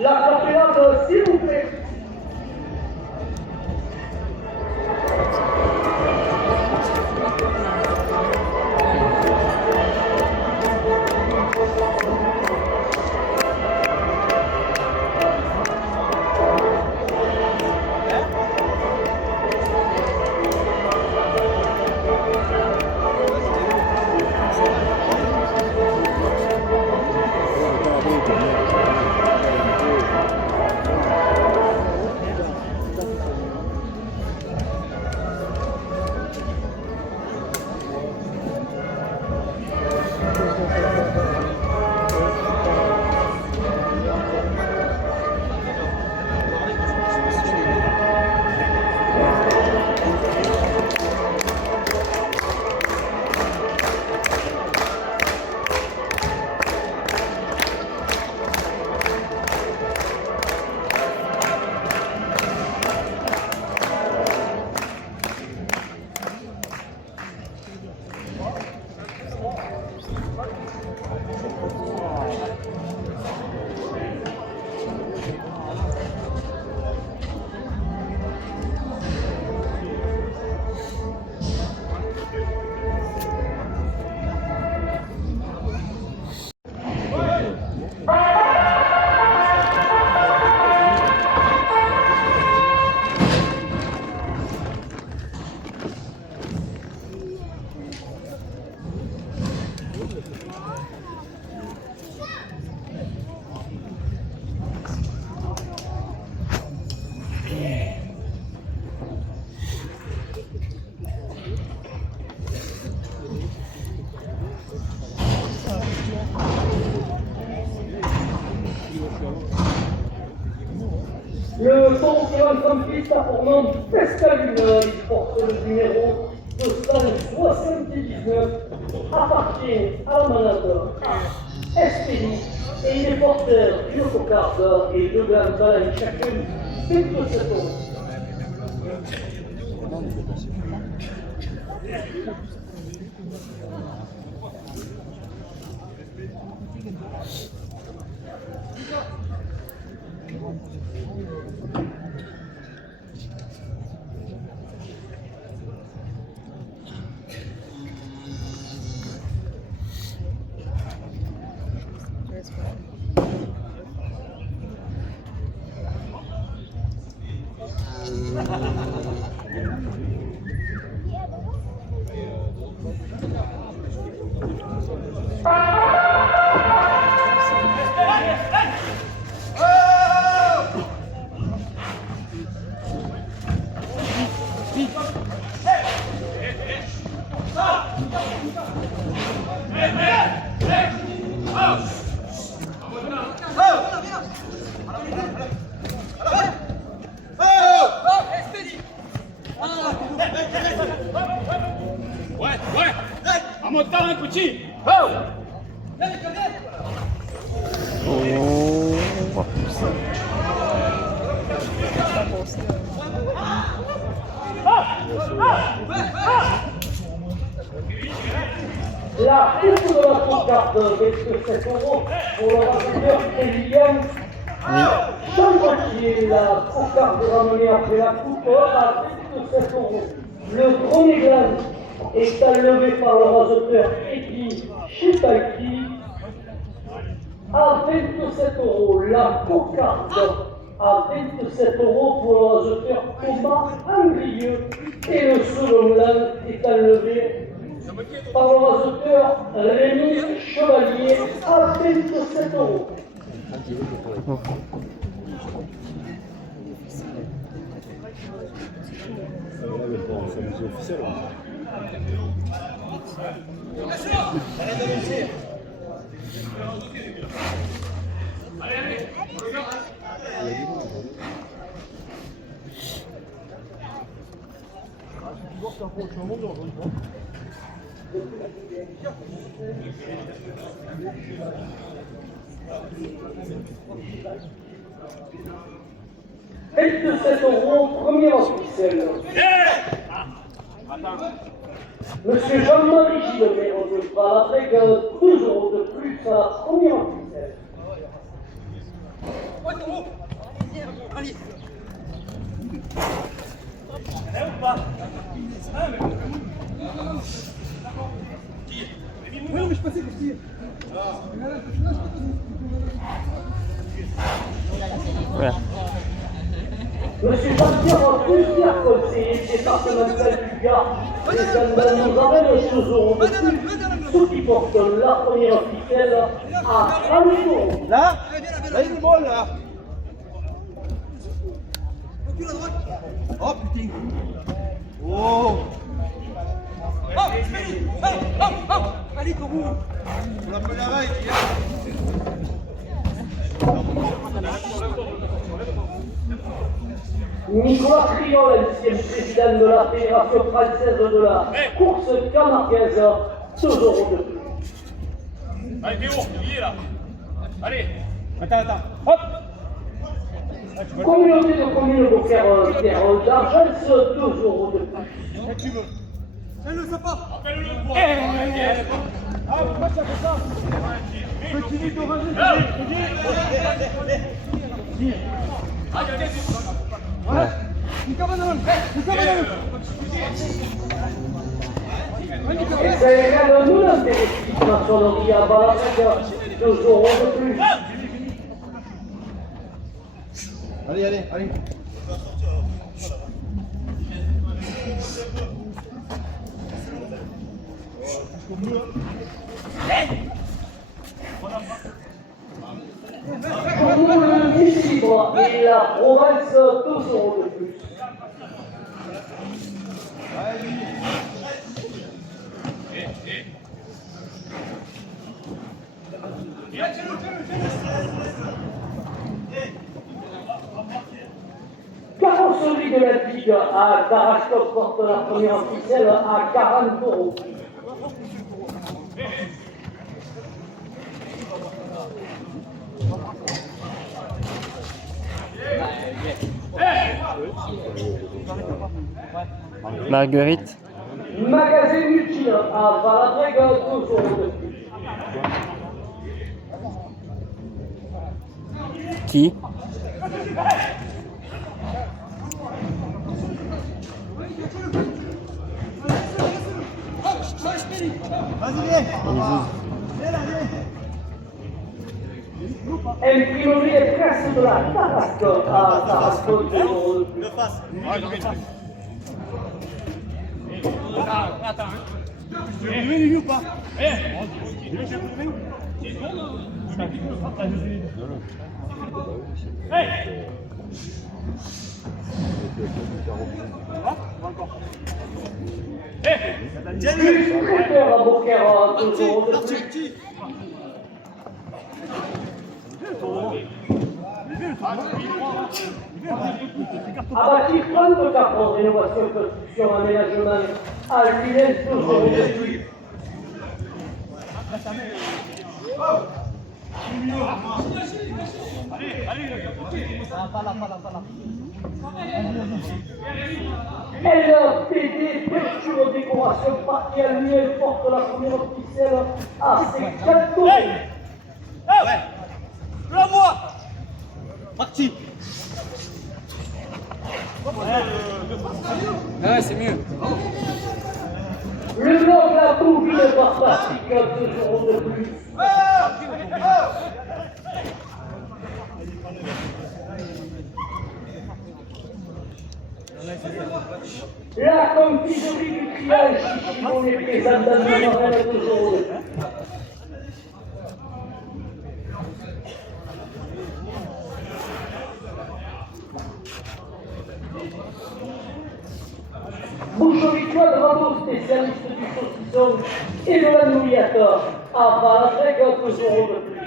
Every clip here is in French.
La capella, s'il vous plaît. Le Toronto Campiste a pour nom Pescaluna, il porte le numéro 279, appartient à la manade SPD et il est porteur d'une cocarde et deux grandes baleines chacune, 27 euros. La coupe de la cocarde avec 7 euros pour le raconteur Eliane. Jean-Gauthier, la cocarde ramenée après la coupe à 27 euros. Le premier gland est enlevé par le raseteur Edi Chitaiki à 27 euros. La cocarde à 27 euros pour le raseteur Thomas Anglieux. Et le second gland est enlevé par le raseteur Rémi Chevalier à 27 euros. Et de 7 euros, premier officiel. Monsieur Jean-Marie Gillet reviendra avec 2 euros de plus à la première officielle. Voilà. Monsieur Jean-Pierre, plusieurs conseillers départementaux du Gard, les Andalous nous emmènent aux choses au de plus, ceux qui portent la première ficelle à 30 euros. Là, là, il est bon, là. Oh, putain. Oh. Allez, Tourou. On l'a fait la veille, Nicolas Crion, l'ancien président de la Fédération française de la course camarguaise, 2 euros de plus. Allez, Théo, il est là. Allez. Attends. Hop. Communauté de communes de Terre d'Argent, 2 euros de plus. Si tu veux. Fais-le, ça part. Appelle-le pour. Ah, pourquoi tu as fait ça? Petit vite orange. Voilà. Une cabane. Et ça égale nous l'intérêt maçonnerie à Balasac, 2 euros de plus. Allez. Pour le Missilibre et la Provence, 2 euros de plus. Carrosserie de la Ligue à Tarascon porte la première ficelle à 40 euros. Marguerite. Magasin utile à Valadreg, 2 euros de plus. Qui? Imprimerie et presse de la Tarascon à Tarascon, 2 euros de plus. Attends. Tu veux lui ou pas? Secrétaire à Beaucaire, 2 euros de plus. Abattir 34 rénovation, construction, aménagement, à Lille, 2 euros de plus. LPD, peinture, décoration, partie annuelle, porte la première ficelle à 50 euros. La moi. Parti. Ah, c'est mieux. Le blanc de la bouvine par plastique, 2 euros de plus. La confiserie du triage, on est présent dans le marin, 2 euros de plus. Boucherie-toi de Rando, spécialiste du saucisson et de la nouillata, à Valadreg, 2 euros de plus.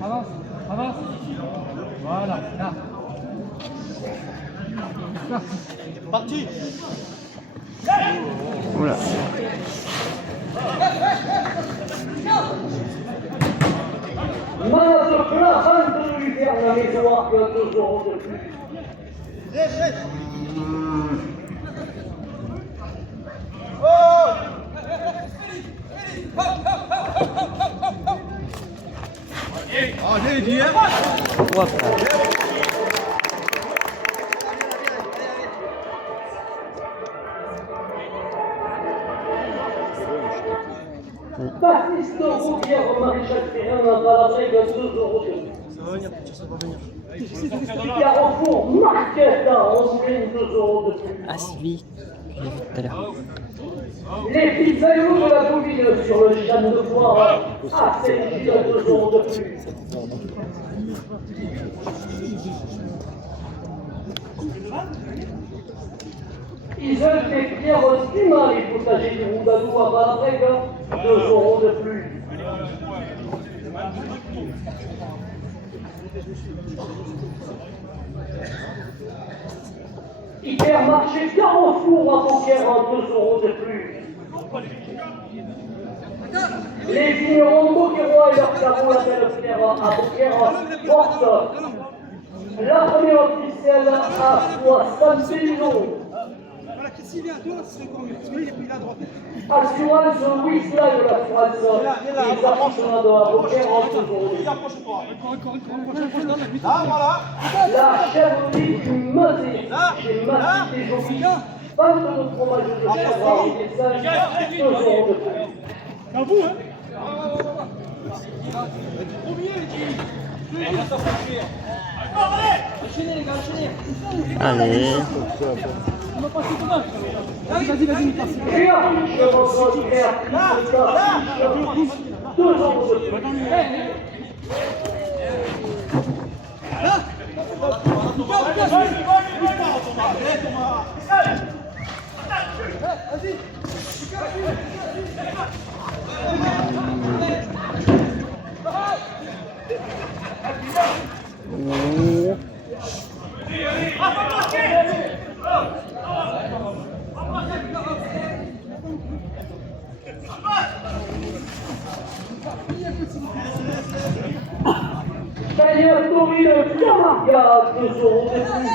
Avance. Voilà, là. Parti. Oula. Masse plafante de l'hiver, la maison à 2 euros de plus. Eddy, hein. Pourquoi pas? Baptiste Rouvière, maréchal Ferrand, dans la règle 2 euros. Carrefour, Marquetta, on gagne 2 euros de plus. Ah, Sylvie, je l'ai vu tout à l'heure. Les pizzaïos de la Bouville sur le champ de foire, à 7 gilets 2 euros de plus. Isole des pierres Dima, les potagers du Rougadou à Balbrega, 2 euros de plus. Hypermarché Carrefour à Beaucaire, 2 euros de plus. Les vignerons de Beaucairois et leur carreau à Belle-Pierre à Beaucaire portent la première officielle à 60 euros. Voilà, s'il vient à toi, ce serait encore mieux. Parce qu'il est pris là à droite. Assurance Wisla de l'assurance des arrangements de la Beaucaire en 2 euros. Ah, voilà. La chèvrerie du Mazé, chez Massy et Joly, vente de fromage de chèvre et des singes, 2 euros de plus. C'est à vous, hein. Allez. Vas-y, vas-y, passe. Créatrice de votre créatrice de Cartiche, 2 euros de plus. Tailleur Tori de Camarga, 2 euros de plus.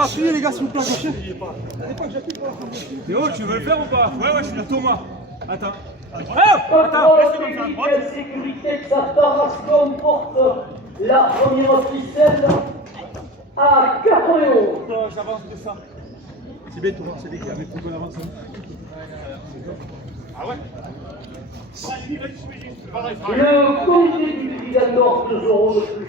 Ah, fuyez les gars, s'il vous plaît, gaucher. Théo, tu veux le faire ou pas? Ouais, je suis là, Thomas. Attends. Contrôle public et sécurité de sa Tarascon porte la première officielle à 4 euros. J'avance de ça. C'est bien, Thomas, c'est bien qu'il y avait plus qu'on avance. Ah ouais? Le comité du Brigandor, 2 euros de plus.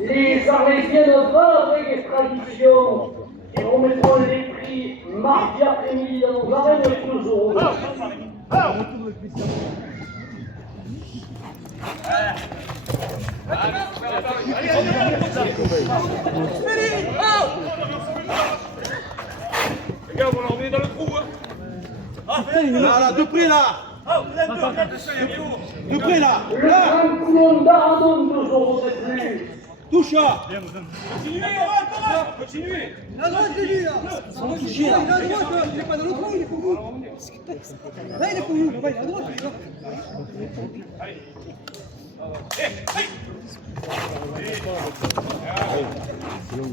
Les Arlésiennes vont avec les traditions et remettront les prix mardi après-midi dans l'arène de 2 euros. Les gars, on va l'emmener dans le trou, hein? Là, de près, là. De près, là. Le grand coulon d'Ardon, 2 euros de plus. Touche, là. Continuez, Thomas! Continuez! La droite, j'ai lu, là. Il est à droite, là. Il n'est pas dans l'autre rang, il est pour vous. Là, il est pour vous. Là-bas, il est à droite.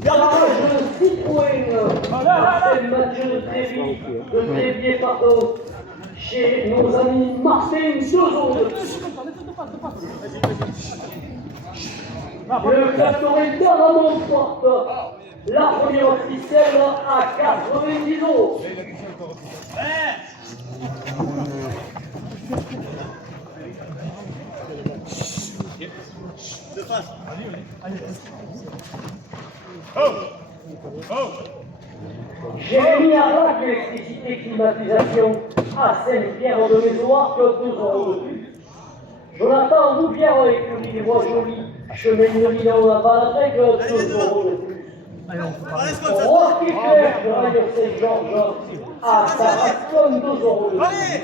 Garage Citroën, Marcel Mathieu de Tréviers, pardon, chez nos amis Marseille, 2 euros de plus. Le Catoré d'Aramon porte la première officielle à 90 euros. Jérémy Arlac, électricité, climatisation à Saint-Pierre de Mézoard, 2 euros de plus. Jonathan Rouvière, écurie des Bois Jolis, chemin de Milan à Baladrec, 2 euros de plus. Rocky Claire, de Rayon Saint-Georges à Tarascon, 2 euros de plus.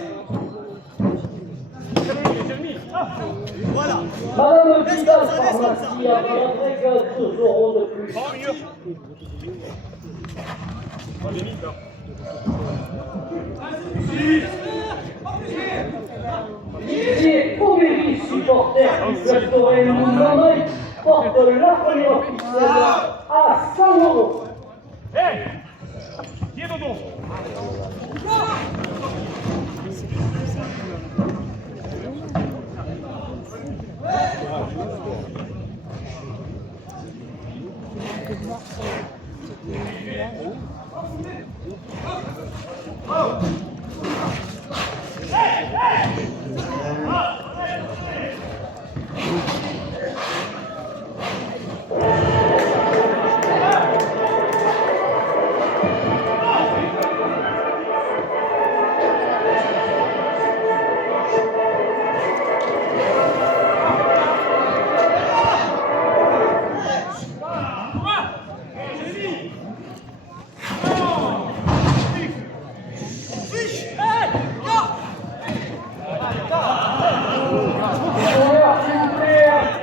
Madame Vidal, pharmacie à Baladrec, 2 euros de plus. Les Oméris supporters du club Torel Montgomery portent la première ficelle à 100 €. Hey! Qui est Dodo?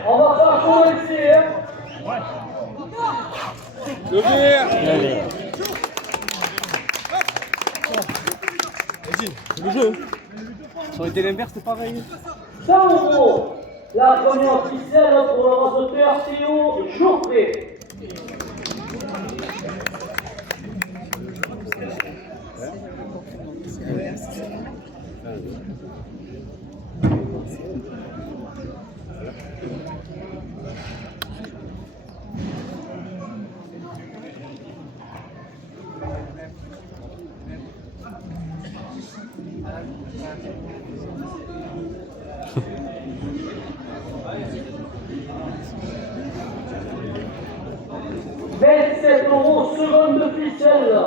On va pas commencer, hein. Allez. C'est le jeu. Ça aurait été l'inverse, c'est pareil. 100 €. La première ficelle pour le rasoteur Théo Geoffrey. €, seconde ficelle.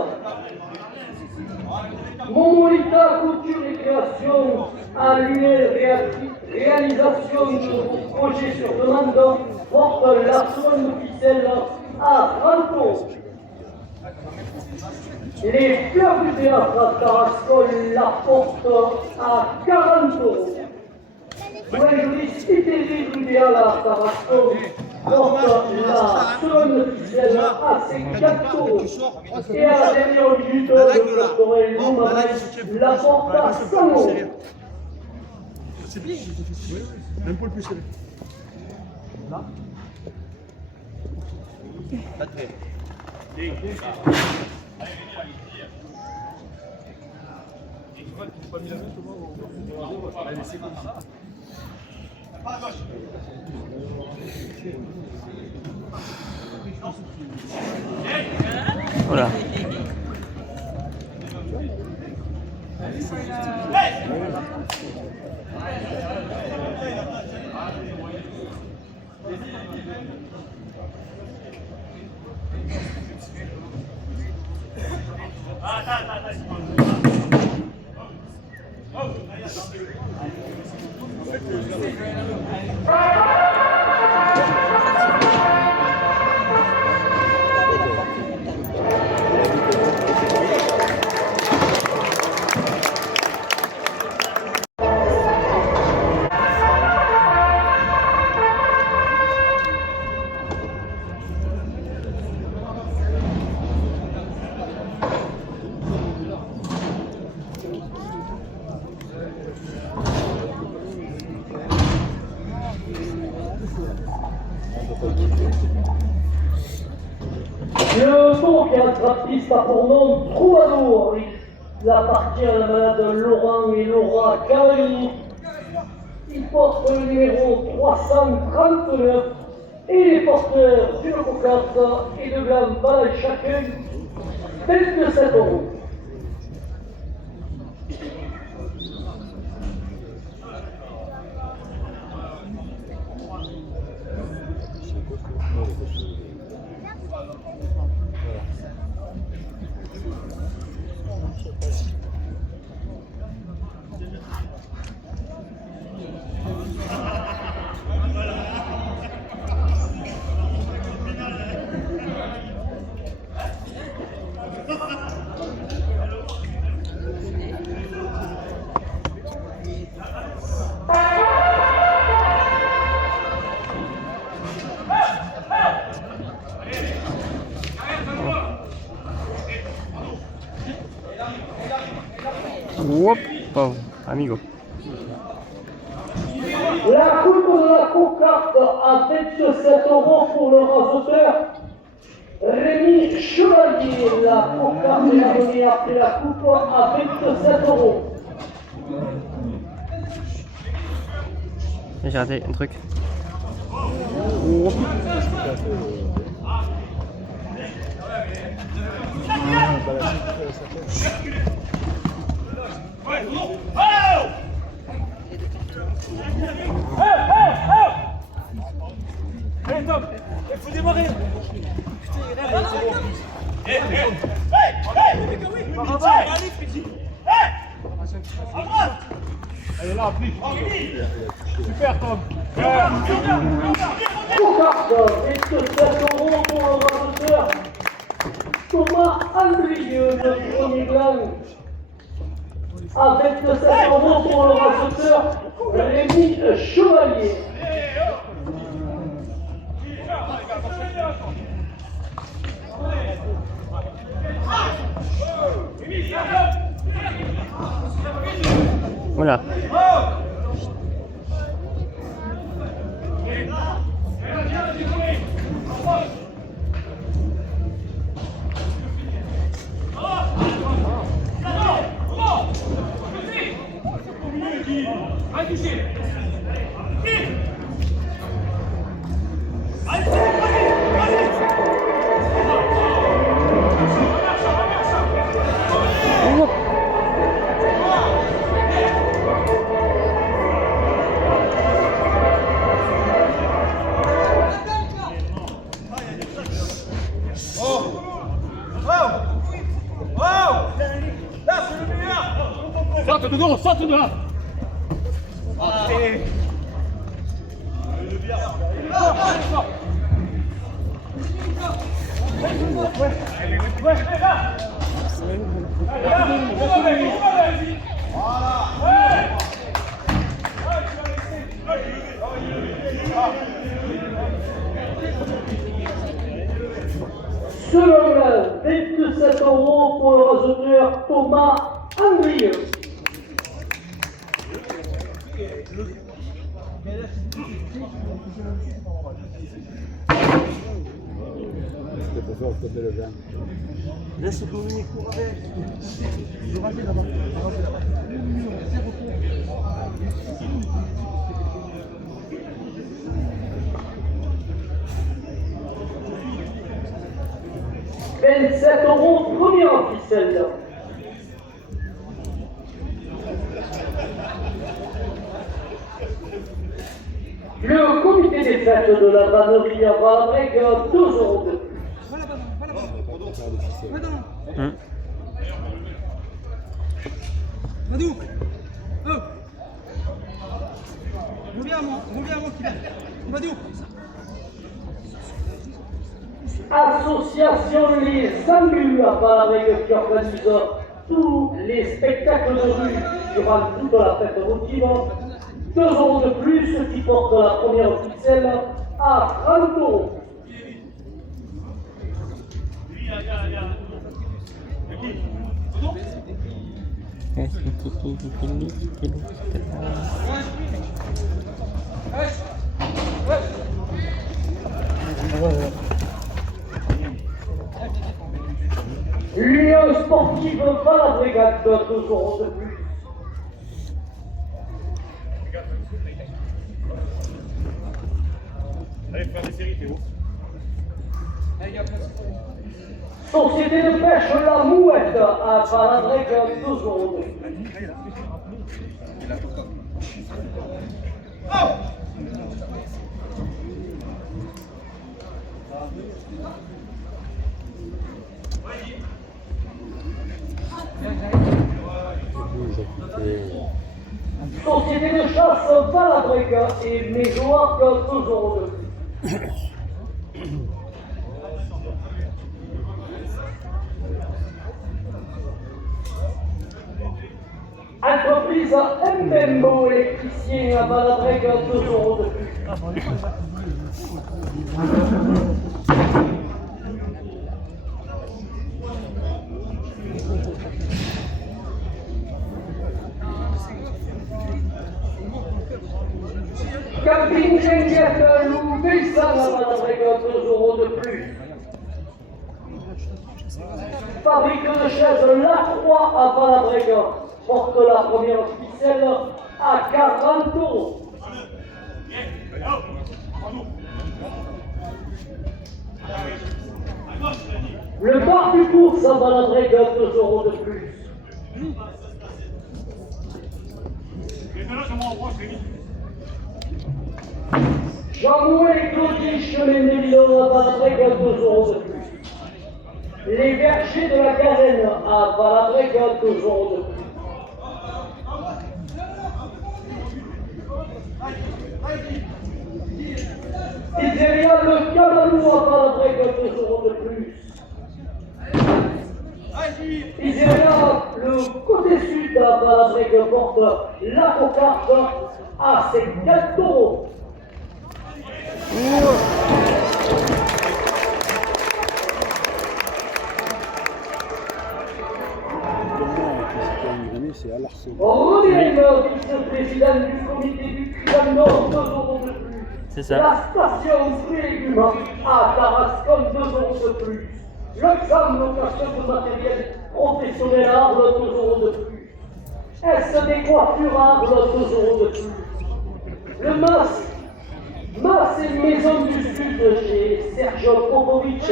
Momolita Couture et Création, annuelle réalisation de projet sur demande, porte la seconde ficelle à 30 €. Les fleurs du théâtre à Tarascon la portent à 40 €. Pour un joli spécialisé du théâtre à Tarascon, porte la seconde ficelle à 54 €. Et à la dernière minute, le club Torel Montgomery la porte à 100 €. C'est bien. Même pas le plus serré. Là. Pas très. Voilà. Le ton qui entre à piste a pour nom Troubadour. Il appartient à la malade Laurent et Laura Cavani. Il porte le numéro 339 et les porteurs d'une cocotte et de blanc balles chacun 27 €. Hop, pauvre, amigo. La coupe de la Concorde à 27 € pour le rasoteur. Rémi Chevalier, la Concorde est abonnée après la coupe à 27 €. J'ai raté un truc. Allez, Tom, il faut démarrer. Putain, il est là, c'est bon. Allez, Freddy. À droite. Allez, là, applique. Super, Tom. Concorde, 27 € pour le rasoteur. Thomas Andrieux, le premier gang. À 27 € pour le rasoteur. Rémi Chevalier. Voilà. Saute dedans, saute dedans. Allez. Selon 27 € pour le rasoteur Thomas Andrieux. Laisse communiquer pour avec. Je rater là-bas. Zéro tour. 27 €, première ficelle. Le comité des fêtes de la vannerie à Valabrègue, 2 € de plus. Va là-bas, va là-bas. Va dans. Madouk. Oh. Reviens à moi, Kylian. Madouk. Association Les Ambus à Valabrègue qui organise tous les spectacles de rue durant toute la fête votive. 2 € de plus, ce qui porte la première ficelle à 30 €. L'Union sportive Valabrègue, 2 € de plus. Allez, faire des séries, Théo. Société de pêche La Mouette à Valabrègue, 2 € de plus. Société de chasse Valabrègue et Méjoac, 2 € de plus. Entreprise Mbembo électricien à Valabrègue, 2 € de plus. Paysan à Valabrega, 2 euros de plus. Fabricant de chaises Lacroix à Valabrega porte la première ficelle à 40 euros. Le bar du course à Valabrega, 2 euros de plus. Jean-Nouvel et Claudie, chemin de Lyon à Valabrega, 2 euros de plus. Les vergers de la Garenne à Valabrega, 2 euros de plus. Pizzeria Le Camalou à Valabrega, 2 euros de plus. Pizzeria le côté sud à Valabrega porte la cocarte à 50 euros. C'est à l'arceau. René vice-président du comité du Trianon, 2 euros de plus. C'est ça. La station fruits et légumes à Tarascon, 2 euros de plus. L'ensemble location de matériel professionnel à Arles, 2 euros de plus. S des coiffures à Arles, 2 euros de plus. Le Mas et Maison du Sud chez Sergio Popovic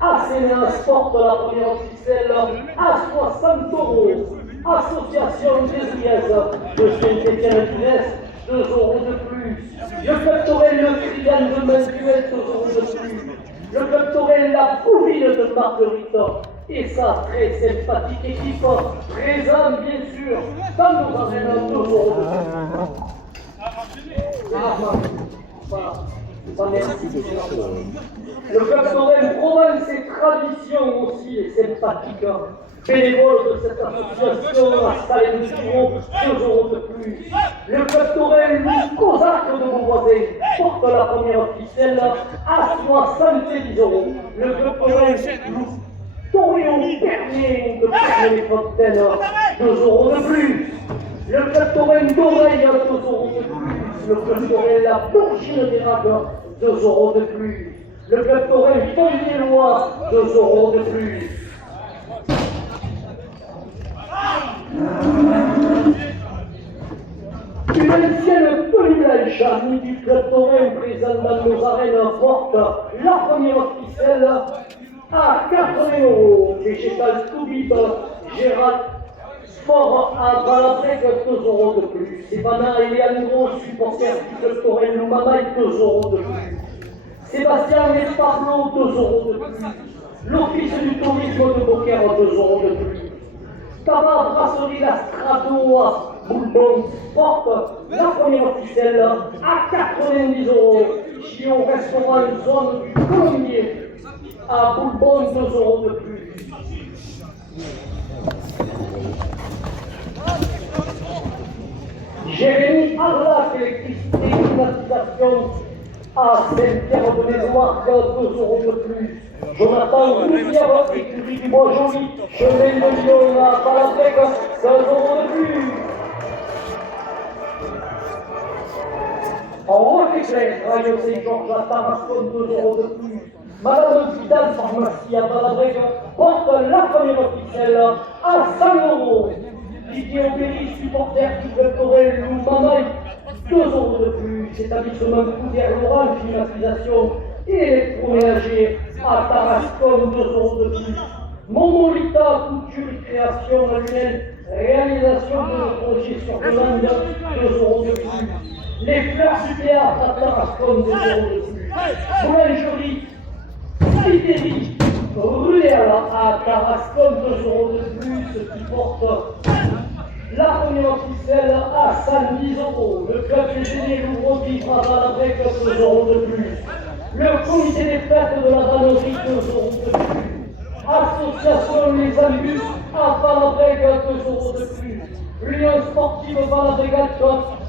à Sénat porte la première ficelle à 60 euros. Association des Ouies de Saint-Étienne-Funès, 2 euros de plus. Le Club Torel Le Trigan de Mantuel, 2 euros de plus. Le Club Torel La Pouville de Marguerite et sa très sympathique équipe présente bien sûr dans nos arènes, 2 euros de plus. Merci. Le Club Torel Provence et Tradition aussi est sympathique. Bénévole de cette association à Salé de Giro, 2 euros de plus. Le Club Torel Cosaque de Beauvoisin porte la première ficelle à 70 euros. Le Club Torel Torion Pernier de Pernier-les-Fontaines, 2 euros de plus. Le Club Torel d'Oreille, 2 euros de plus. Le Club Torel La Bourgine des Ragues, 2 euros de plus. Le Club Torel Fondiellois, 2 euros de plus. Une ancienne tenue blanche amie du Club Torel présente dans nos arènes porte la première ficelle à 80 euros. Végétal Toubib, Gérald Sport à Valabrega, 2 euros de plus. Sébana et Leandro, supporters du Club Torel Loumamaï, 2 euros de plus. Sébastien et Pablo, 2 euros de plus. L'Office du tourisme de Beaucaire, 2 euros de plus. Tabac Brasserie La Strato à Boulbon porte la première ficelle à 90 euros. Chion Restaurant Zone du Colombier à Boulbon, 2 euros de plus. Jérémy Arlac, électricité et climatisation à Saint-Pierre de Maison-Arc, 2 euros de plus. Jonathan Rouvière, écurie du Bois-Joli, chemin de Lyon à Valabrega, 2 euros de plus. En Roqueflet, Radio Saint-Georges à Tarascon, 2 euros de plus. Madame Vidal, pharmacie à Valabrega, porte la première ficelle à 100 euros. Didier Aubéry, supporter du Club Torel Loumamaï, 2 euros de plus. Établissement couvert Laurent, climatisation et électroménager à Tarascon, 2 euros de plus. Monolita, couture et création manuelle, réalisation de projets sur demande, 2 euros de plus. Les fleurs du théâtre à Tarascon, 2 euros de plus. Boulangerie, Saïtéry, Ruelle à Tarascon, 2 euros de plus, qui porte la première ficelle à 110 euros. Le club des aînés Louvre-Vivre à Valabrega, 2 euros de plus. Le comité des fêtes de la Vannerie, 2 euros de plus. Association Les Ambus à Valabrega, 2 euros de plus. L'Union sportive Valabrega,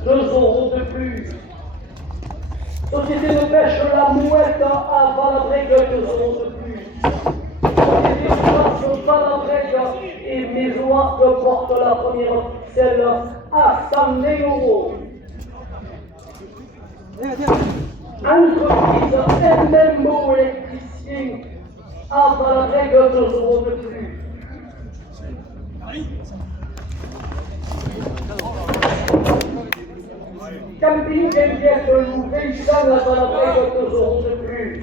2 euros de plus. Société de pêche La Mouette à Valabrega, 2 euros de plus. Société de station Valabrega et Maison-Arc porte la première ficelle à 100 euros. Entreprise elle-même mot électricien entre la règle 2 euros de plus. Camping Geneviève de Louvain, ça n'a pas la règle 2 euros de plus.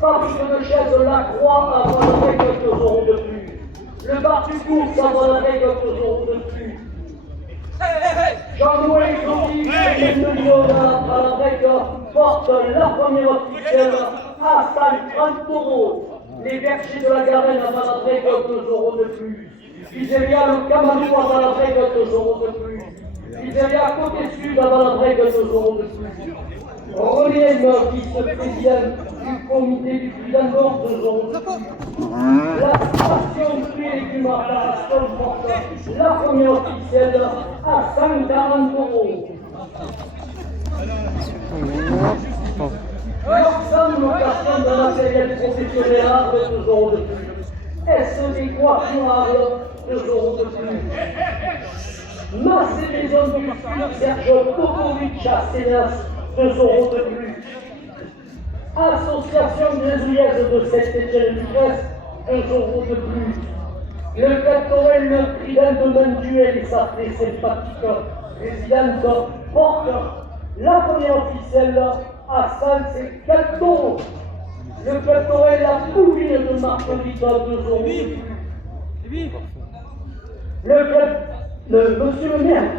Parc de chaise de la Croix avant la règle 2 euros de plus. Le bar du Cours avant la règle 2 euros de plus. Jean-Noël Joly, le Lyon à la règle porte la première officielle à 130 euros. Les bergers de la Garenne avant la règle 2 euros de plus. Pizzeria le Camalou avant la règle 2 euros de plus. Pizzeria Côté Sud avant la règle 2 euros de plus. Relier vice-président du comité du Puy Nord 2 euros de plus. La station de fruits et légumes à Tarascon porte la première officielle à 140 euros. L'ensemble location de matériel professionnel à 2 euros de plus. SED coiffurable 2 euros de plus. Masse et maison du Sud Serge Popovic à Sénas 2 euros de plus. Association grésillière de Saint-Étienne-du-Grèce 1 euro de plus. Le Catorel, le trident de Manduel et sa très sympathique présidente porte la première officielle à 154 euros. Le Catorel, la pouvine de Marguerite à 2 euros de plus. Monsieur le maire,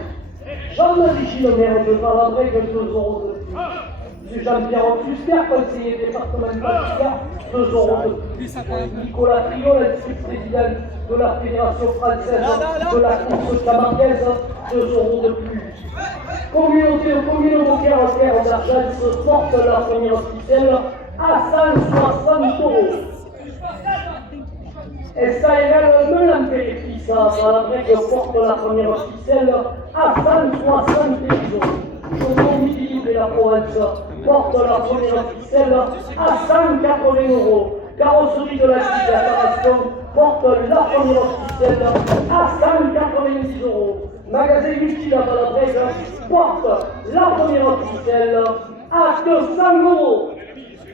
Jean-Marie le maire de Valandré, 2 euros de plus. M. Jean-Pierre Fusquer, conseiller départemental, 2 euros de plus. Nicolas Triol, vice-président de la Fédération française de la course camarguaise, 2 euros de plus. Communauté Beaucaire d'Argence porte la première officielle à 160 euros. SARL Melanpélétis à la break porte la première officielle à 170 euros. Chaumont Midi et la Provence porte la première officielle à 180 euros. Carrosserie de la Tarascon porte la première officielle à 190 euros. Magasin utile à la break porte la première officielle à 200 euros.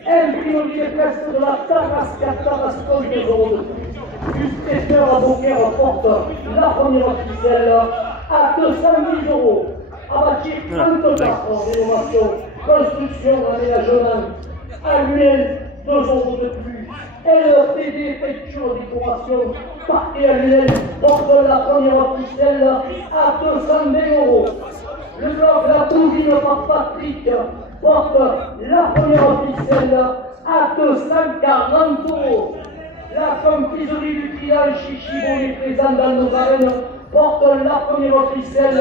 Imprimerie presque de la Tarascon 2 euros de plus. Jusqu'à à Beaucaire porte la première officielle à 210 euros. À bâtir 34 en rénovation, construction, aménagement, annuel 2 euros de plus. LPD, peinture, décoration, parquet annuel porte la première officielle à 220 euros. Le bloc La Cousine par Patrick porte la première officielle à 240 euros. La confiserie du village Chichibon est présente dans nos arènes porte la première officielle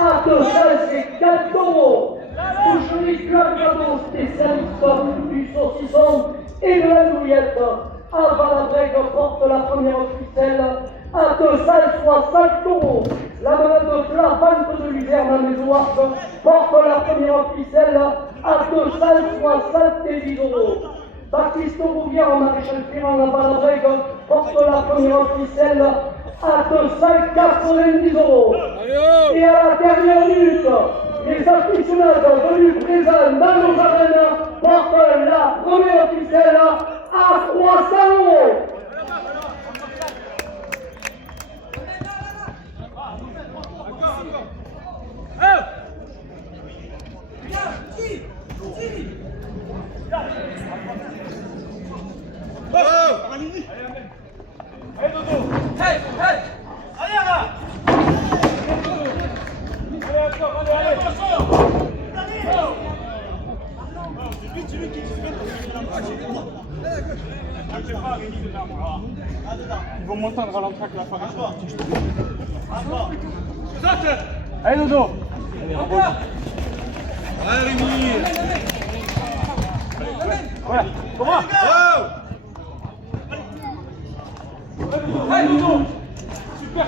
à 254 euros. Boucherie Club Cadeau, spécialiste du saucisson et de la nouillette. Alva la Brègue porte la première officielle à 260 euros. La melette de la vente de l'Hiverne à Mézoarpe porte la première officielle à 270 euros. Baptiste Rouvière en maréchal Ferrand à Valabrègue porte la première officielle à 290 euros. Et à la dernière minute, les aficionados venus présents dans nos arènes portent la première officielle à 300 euros. Allez, Dodo! Hey! Hey! Allez, là! Allez, ils vont monter en ralentir avec la fin. Allez, Dodo! Allez, Rémi! Voilà, comment? Allez, Dodo! Super!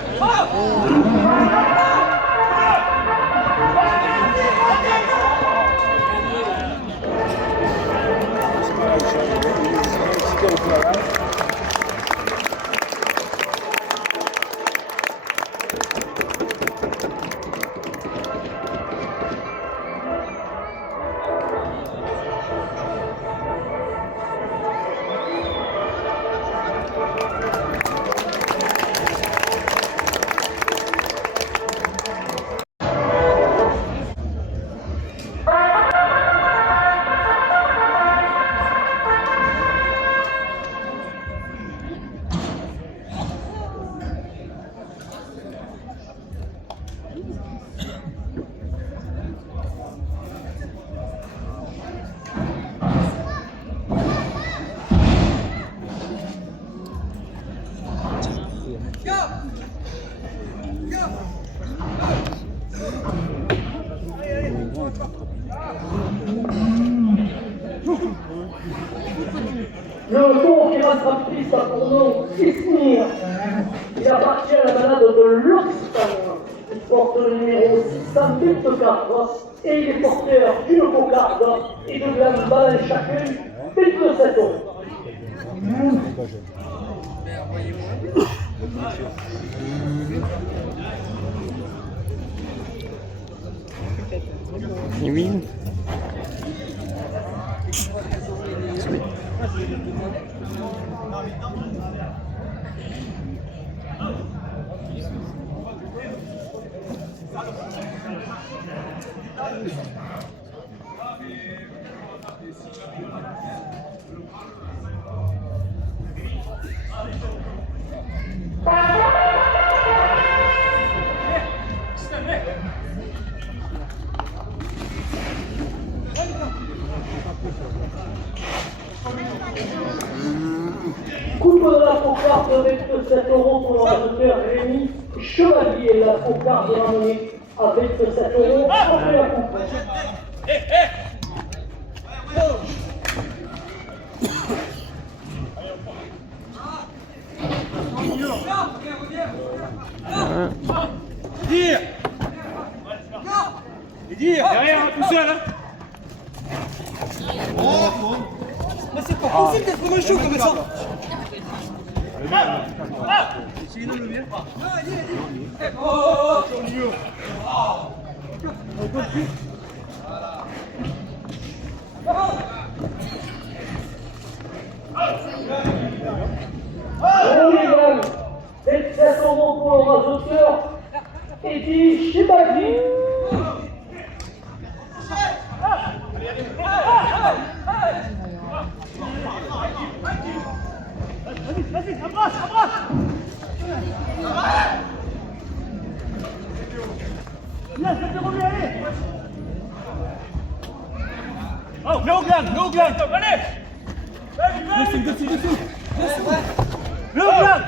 Le tour qui rattrape ça pour nous, Ismir. Il appartient à la balade de l'Occitanie. Il porte le numéro 624 et il est porteur d'une cocarde et de la balle chacune, 27 euros. Oui. Coupe de la cocarde avec 7 euros pour le rajouteur Rémi Chevalier. La cocarde de la monnaie avec 7 euros. Après la coupe. Dire. Et dire. Derrière, tout seul. Hein. Mais c'est pas possible d'être comme un chou comme ça. Mesdames, 27 euros pour le rajouteur Eddie Chibagi. Vas-y, embrasse, embrasse. Viens, je vais te revenir, allez. Oh, mets au gland, allez. Dessus. Mets au gland.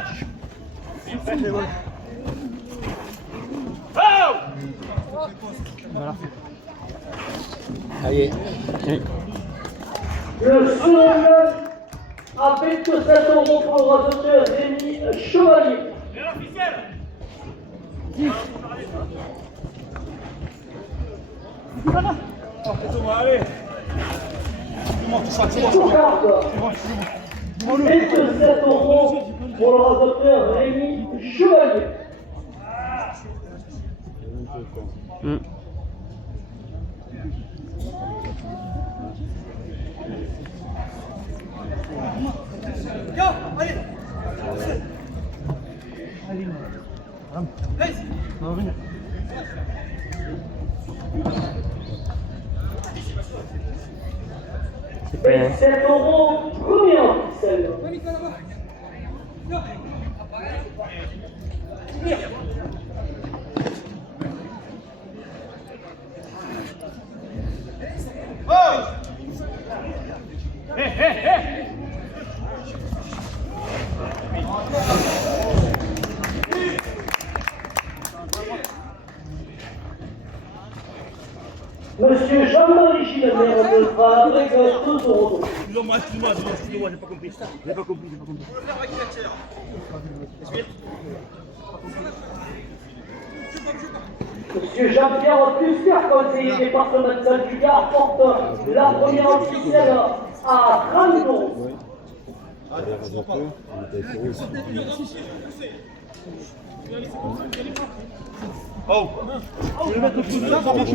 Oh. Oui. Le second avec 7 euros pour le rajouteur Rémi Chevalier. Et l'officiel. Allez. Cocarde. 27 euros pour le rajouteur Rémi Chevalier. Allez. Super. 7 euros, premier en ficelle. Monsieur Jean-Marie Gilbert devra avec 2 euros. Excusez-moi, j'ai pas compris. Monsieur Jean-Pierre Cusser, conseiller départemental du Gard, porte la première officielle à 30 euros. Oh. Tu veux le mettre au plus là, ça marche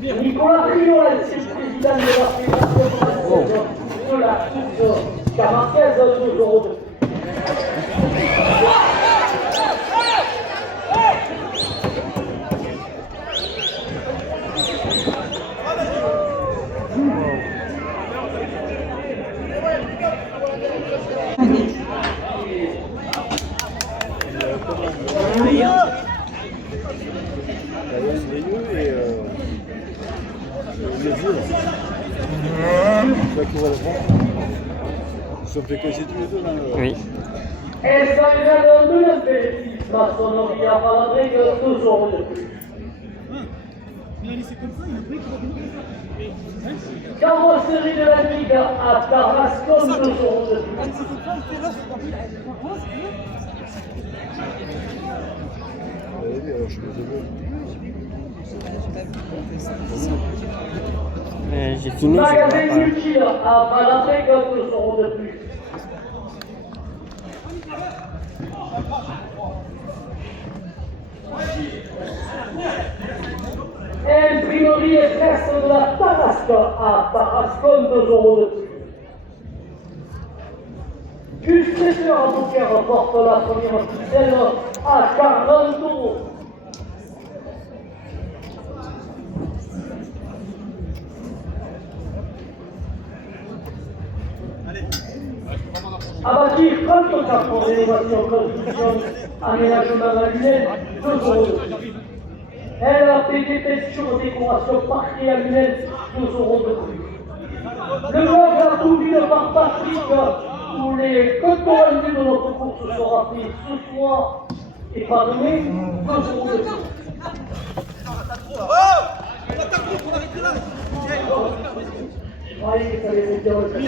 Nicolas Prion, l'ancien président de la fédération de la Suisse, 45 euros. sont fait casser tous les deux là. Oui. Esta grande non è per ma sono via alla prega 2 euros de plus. Il a laissé comme ça, il a pris qu'il va venir. Carrosserie de la Liga à Tarascon 2 euros de plus. C'est comme ça, il fait là, c'est pas bien. Je suis désolé. J'ai fini, je Magasin vois Lucia à Malabrega 2 euros de plus. Imprimerie Express de la Tarasca à Tarascon 2 euros de plus. Distributeur en bouquet remporte la première officielle à 40 euros. À bâtir 34 pour rénovation, construction, aménagement manuel, 2 euros de plus. LAPDP sur décoration parquet annuel, 2 euros de plus. Le blog La Bouville par Patrick, où les comptes rendus de notre course sera pris ce soir et pas demain, 2 euros de plus. Je croyais que ça allait vous dire le cas.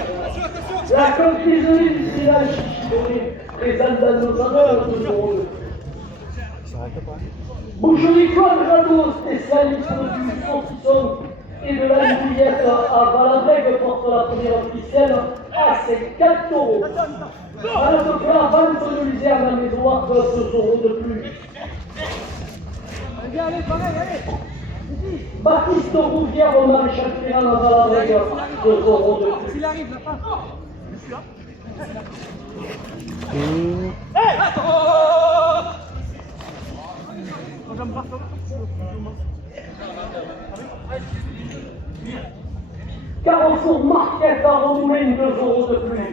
La confiserie du village présente dans nos annales 2 euros de plus. Boucherie Quadrado, spécialiste du saucisson et de la bouillette à Valabrègue porte la première officielle à 54 euros. À notre plat, vente de lisière dans les doigts, 2 euros de plus. Allez, allez. Baptiste Rouvière au maréchal Ferrand à Valabrègue, 2 euros de plus. S'il arrive, la fin. Carrefour Marquette à Remoulin, 2 euros de plus.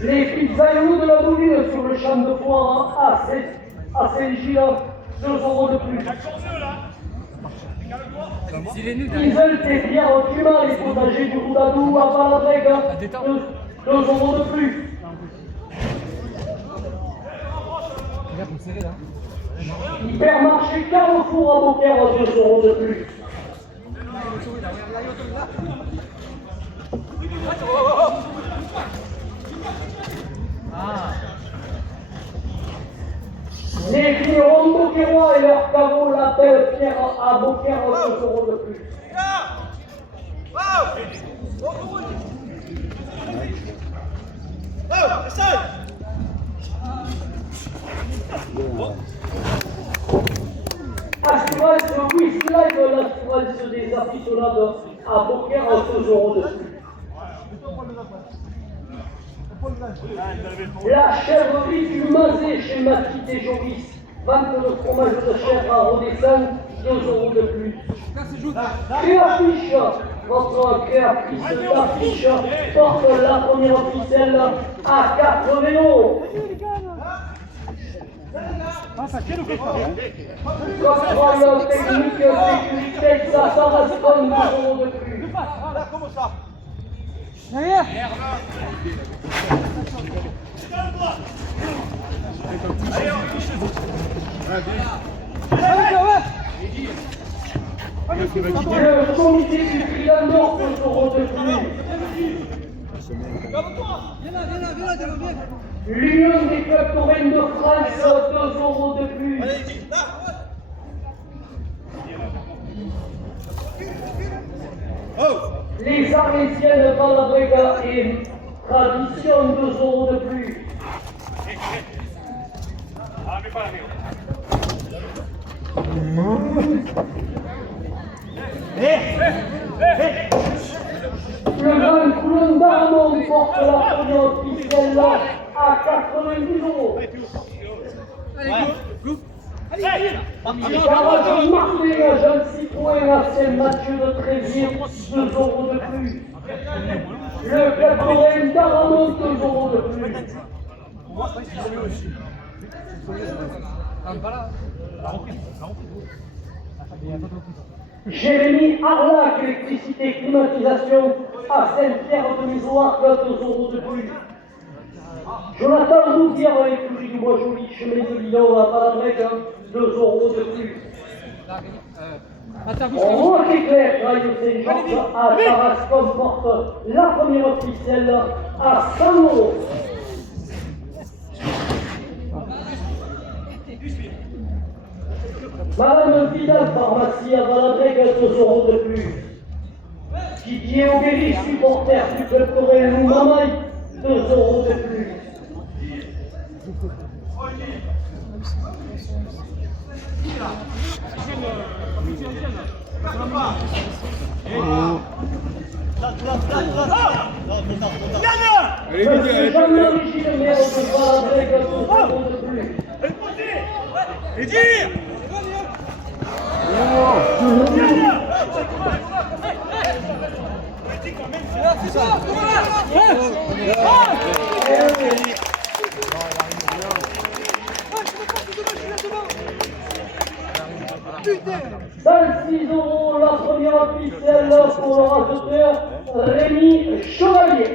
Les pizzaïos de la Bouline sur le champ de foire à Saint-Gilles, 2 euros de plus. Isel et Pierre Cumin, les potagers du Roudadou à Valabrègue, 2 euros de plus. Hypermarché Carrefour à Beaucaire, 2 euros de plus. Les vignerons beaucairois et leurs caveaux l'appellent Pierre à Beaucaire, 2 euros de plus. Assurance Whisky Live, l'assurance des aficionados à Beaucaire, 2 euros de plus. La chèvrerie du Mazet chez Mathilde et Joris, vente de fromage de chèvre à Rodessin, 2 euros de plus. Créafiche, votre créatrice d'affiche porte la première officielle à 80 euros. Contrôle technique sécurité, ça correspond 2 euros de plus. Derrière. Le comité du Triangle, 2 euros de plus. L'Union des clubs taurins de France, 2 euros de plus. Les Arlésiennes Valabrègue et Tradition, 2 euros de plus. Le Grand Coulon d'Armon porte la première officielle à 90 euros. Garage Marseille, Jean Citroën à Saint-Mathieu de Tréviers, 2 euros de plus. Le club taurin d'Armon, 2 euros de plus. Jérémy Arlac, électricité, climatisation, à Saint-Pierre-de-Maison-Arc, 2 euros de plus. Jonathan Rouvière, l'écurie du Bois-Joli, chemin de Lyon, à Palabrec, 2 euros de plus. Roque Éclair, Rail de Saint-Georges, à Tarascon, porte la première officielle à 100 euros. Madame Vidal, pharmacie à Valabrec, 2 euros de plus. Didier Aubéry, supporter du club coréen Loumamaï, 2 euros de plus. Allez, vite, allez, Jean-Marie Gilles, maire de Valabrec, 2 euros de plus. Et dire Putain! 26 euros la première officielle pour le rajouteur Rémi Chevalier.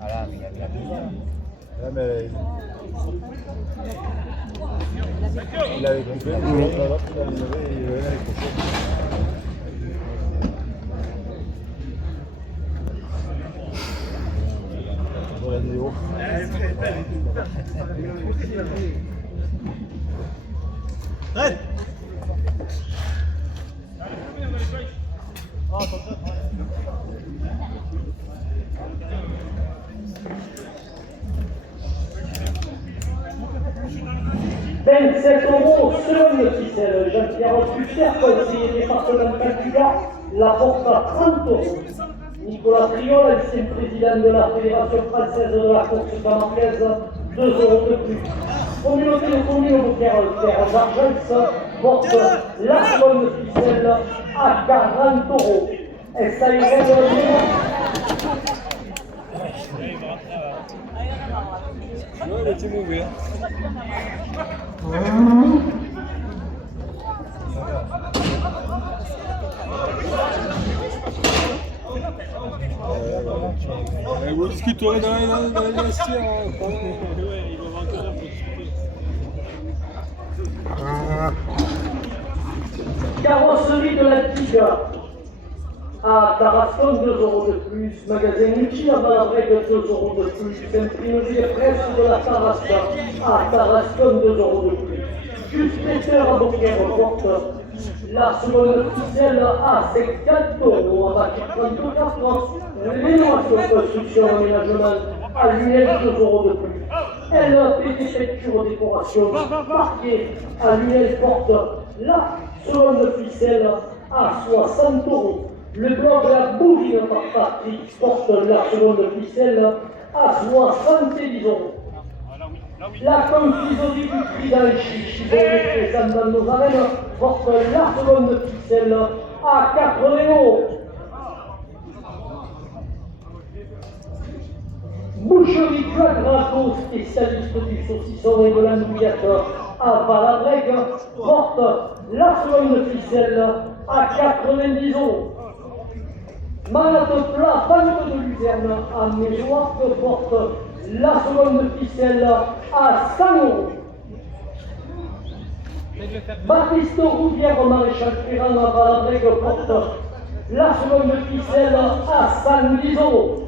Ah, mais... Il avait compris, il avait l'année prochaine. Pour la vidéo. Red. €27 selon le ficelle. Jean-Pierre Fuster, conseiller départemental du Gard, la porte à 30 €. Nicolas Triol, ancien président de la Fédération française de la course camarguaise, 2 € de plus. Communauté de communes au Terre d'Argence porte la seconde ficelle à 40 €. Et ça irait de Ouais, mais c'est mauvais. Où est-ce qu'il t'aurait dans les vestiaires? Carrosserie de la Tiga à Tarascon, 2 € de plus. Magasin Mutti à Valabrec, 2 € de plus. Imprimerie et presse de la Tarasca à Tarascon, 2 € de plus. Juste Peter à Beaucaire porte la seconde ficelle à 50 € à partir de 34 ans. Rénovation, construction, aménagement à l'UNEL, 2 € de plus. LAP, défecture, décoration, parquet à l'UNEL porte la seconde ficelle à 60 €. Le bloc de la bourrine par Patrick porte la seconde ficelle à 70 €. La confiserie du prix d'Anchi, présente dans nos arènes, porte la seconde ficelle à 80 €. Boucherie Quadrato, spécialiste du saucisson et de l'andouillette à Valabrec, porte la seconde ficelle à 90 €. Malade plat, Pente de Luzerne à Méjoire porte la seconde ficelle à 100 €. Baptiste Rouvière, maréchal Ferrand à Valabrec porte la seconde ficelle à 110 €.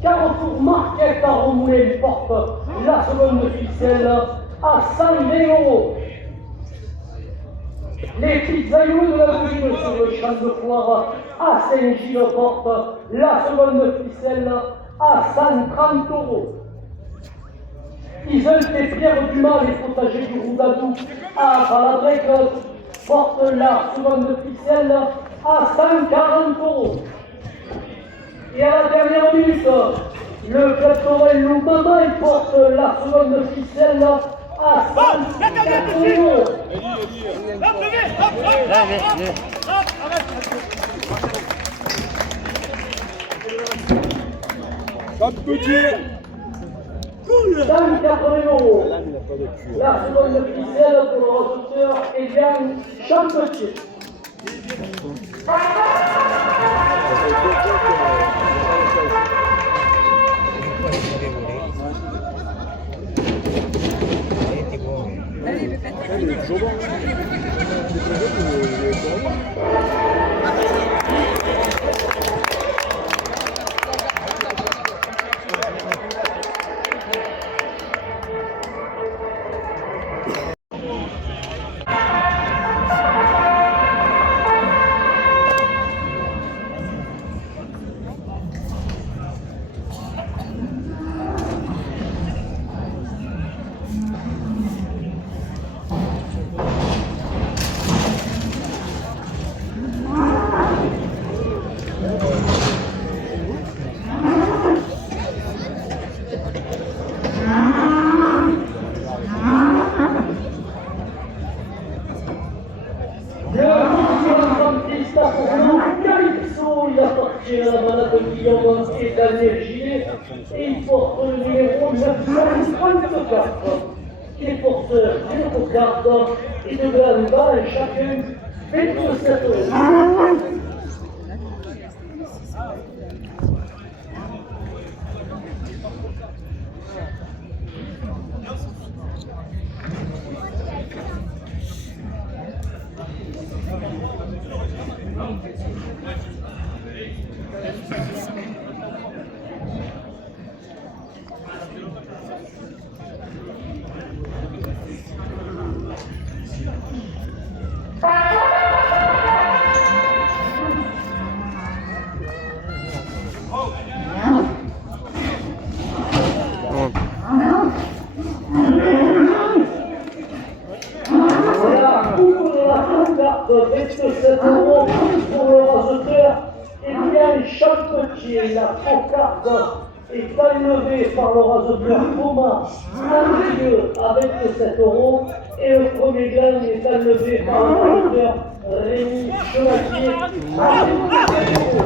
Carrefour Marquette à Romoulin porte la seconde ficelle à 120 €. Les pizzaïeux de la Brune sur le champ de foire à Saint-Gilles porte la seconde ficelle à 130 €. Isole et Pierre Dumas, les potagers du Roudadou à Valabrec porte la seconde ficelle à 140 €. Et à la dernière minute, le club coréen Loumamaï porte la seconde ficelle à 150 €. Pas de petit. Cool! €. Là, il n'a pas de cul. La seconde ficelle pour le recruteur Eliane Champetier. Il est toujours bon. Il est très bon, il est très bon. Il appartient à la balade de Guillaume et Daniel Gillet et il porte le numéro 934. Il est porteur d'une cocarde et de grandas et chacun 27 €. Voilà, pour la cocarde 27 € pour le raseteur Eliane Champetier. La cocarde est enlevée par le raseteur Thomas Andrieux avec 7 € et le premier gain est enlevé par le raseteur Rémi Chevalier avec 7 €.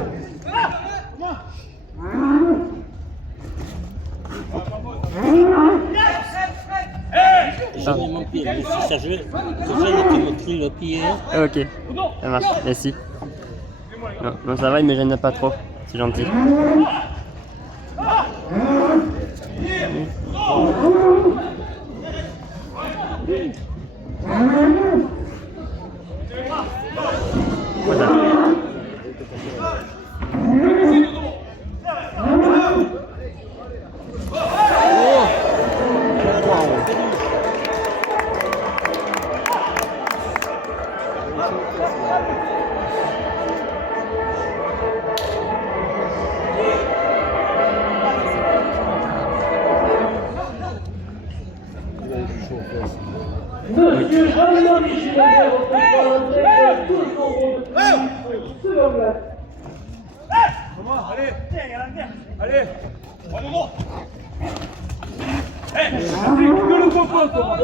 Ah. Mon pied, mais si ça joue, tu me cries le pied. Ok, ça marche, merci. Non, bon, ça va, il me gêne pas trop, c'est gentil. Voilà. Monsieur Jean-Marie Gilbert, représente toujours selon la. Allez, allez. Que le comprends, Thomas.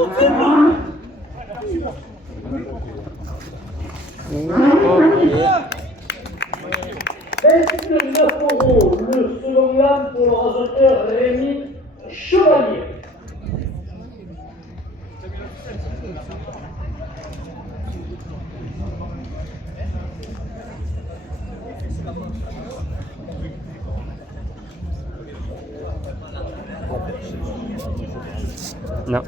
€, le second gamme pour le raseteur Rémi Chevalier. Non.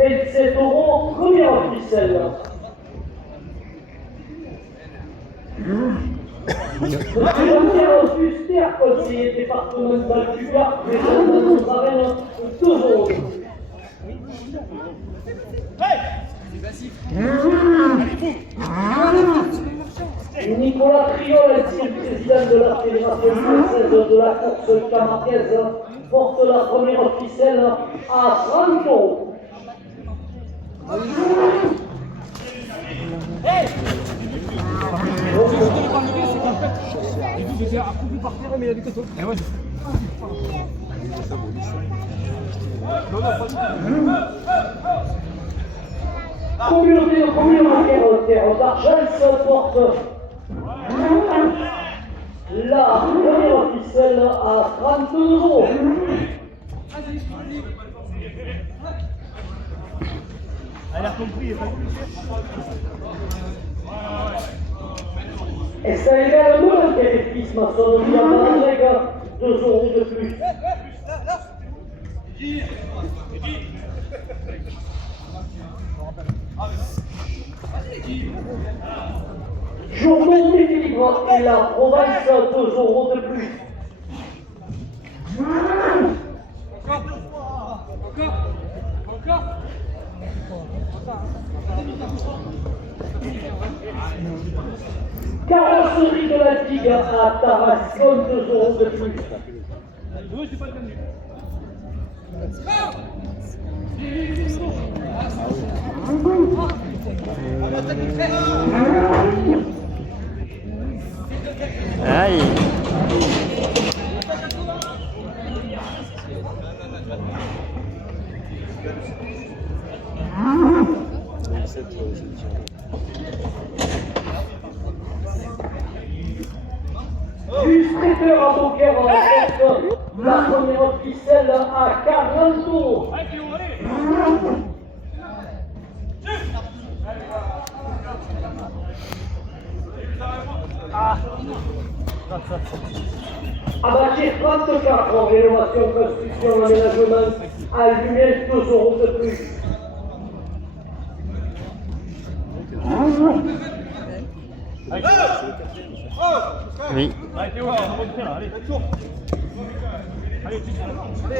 Et c'est €, première ficelle. Jean-Pierre Fuster, conseiller départemental du Gard, présente dans son arène 2 €. Nicolas Triol, ancien président de la Fédération française de la course camarguaise, porte la première ficelle à 30 €. Et vous étiez accroupi par terre, mais il y a du coton. Et ouais. Communauté de premier terre d'argent se porte la première ficelle à 32 €. Elle a compris, Et c'est également un bénéfice maçonnerie avec 2 € de plus. Journaux d'équilibre et la province 2 € de plus. Carrosserie de la Digue à Tarascon, 2 € de plus. Aïe. Du traiteur à Beaucaire remporte la première ficelle à 40 €. À bâtir 34 en rénovation, construction, aménagement, à lumière 2 € de plus. Oui. Allez Théo, on va montrer là, allez. Allez, tu allez.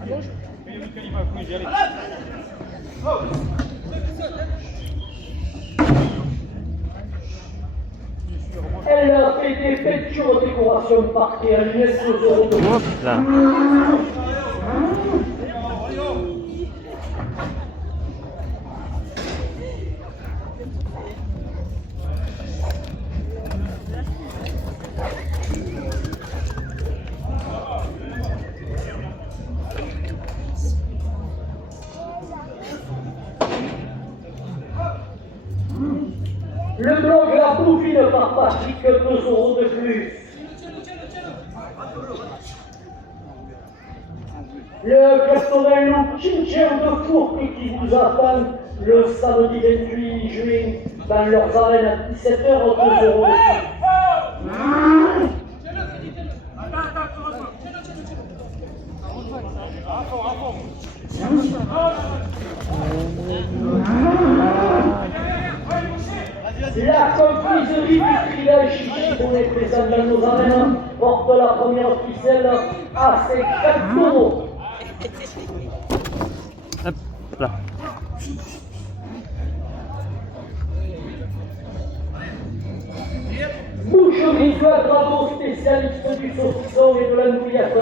À gauche. Mais il y a Mickaël, il va courir, allez. Elle a fait des peintures décoration parquet à lumière 2 € de plus. Hop là. Le blog La Bouvine par Patrick, 2 € de plus. Le 80 Chinchère de Fourques qui vous attend le samedi 28 juin dans leurs arènes à 17 h, 2 € de plus. La confiserie du Triage Chichibon est présente dans nos arènes, porte la première ficelle à 50 €. Hop là. Boucherie Joie Drago, spécialiste du saucisson et de l'andouillette,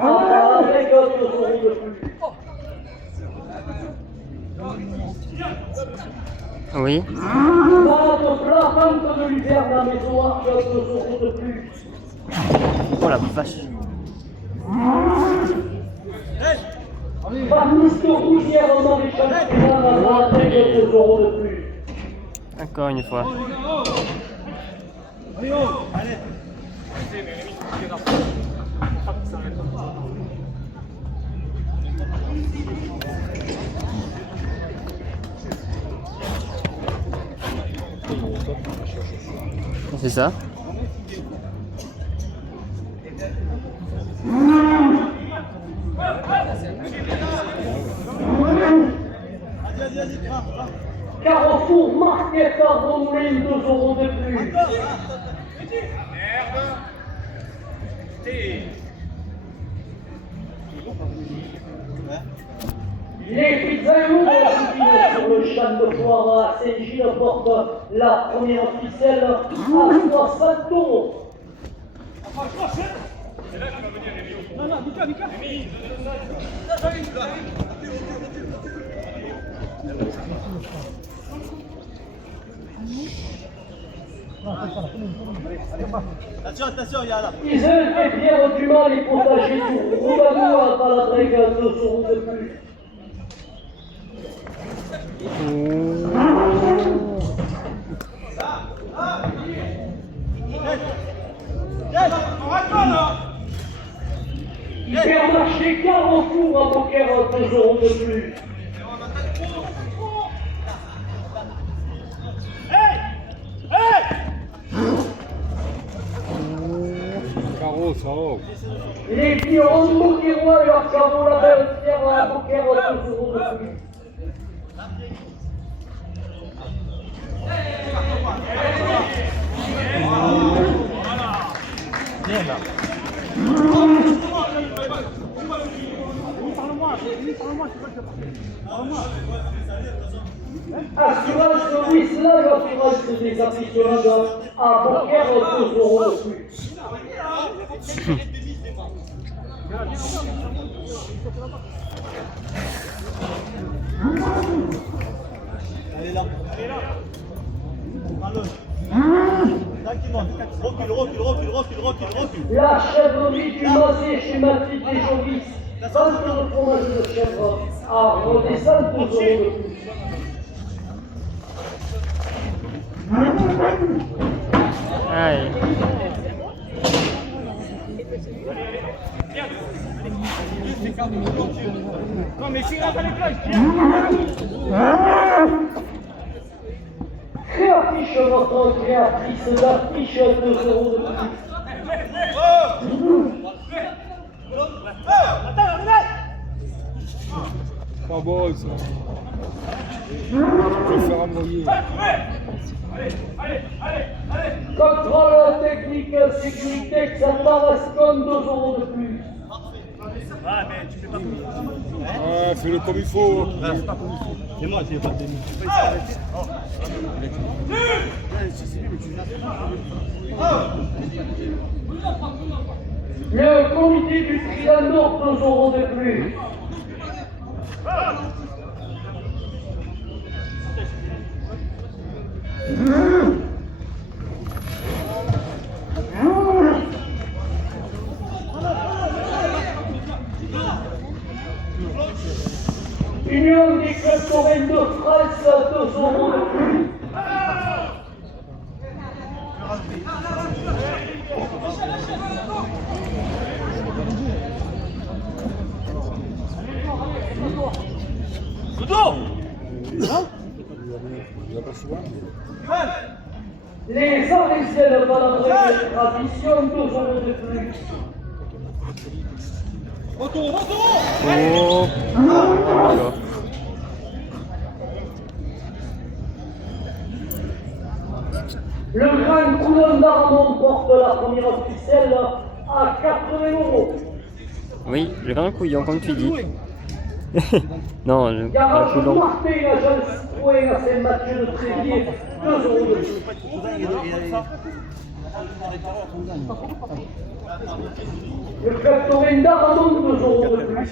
avec 2 € de plus. Oui. Malade plafante de l'hiver dans mes oies, 2 € de plus. Oh la vache. Baptiste Rougière en maréchal avec 2 € de plus. Encore une fois. C'est ça. Carrefour Marquette à Romain, 2 € de plus. Les pizzas sur le champ de foire à Saint-Gilles portent la première ficelle à 60 €. Non, Mika. Ils ont fait Pierre du mal et potager du Roumano à Paladrega 2 euros de plus. Hypermarché Carrefour à Poker à 2 euros de plus. Les Pierrons de Moquerois et leur caveau la belle pierre à Poker à 2 euros de plus. Assurance Whistler, assurance des aficionados à Poker à 2 euros de plus. Allez là. La chèvrerie du Mazet schématique des Jovis, 20 euros de fromage de chèvre à redescendre 2 euros de plus. Aïe. Non mais c'est grave à l'école. Créafiche votre créatrice d'affiche à 2 euros de plus. Pas bon ça. Je vais faire envoyer. Contrôle technique, sécurité, ça Tarascon 2 euros de plus. Ouais, fais-le comme il faut. C'est moi qui ai pas tenu. Le comité du Trianor 2 euros de plus. Union des clubs forains de France à 2 euros de plus. Les Arlésiennes Paladrega de tradition 2 euros de plus. Oh. D'accord. Le grand coulon d'Armand porte la première ficelle à 80 euros. Oui, le grand couillon, comme tu dis. Non, le Garage coulon. Martin, agence Citroën à Saint-Mathieu de Tréviers, 2 euros de plus. Le tractorien d'Armand, 2 euros de plus.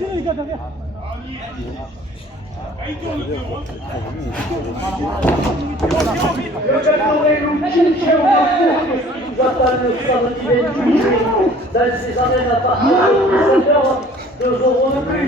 Le tractorien Louchinchien qui nous attend le samedi 28 juillet dans ses années à partir de 17 h, 2 euros de plus.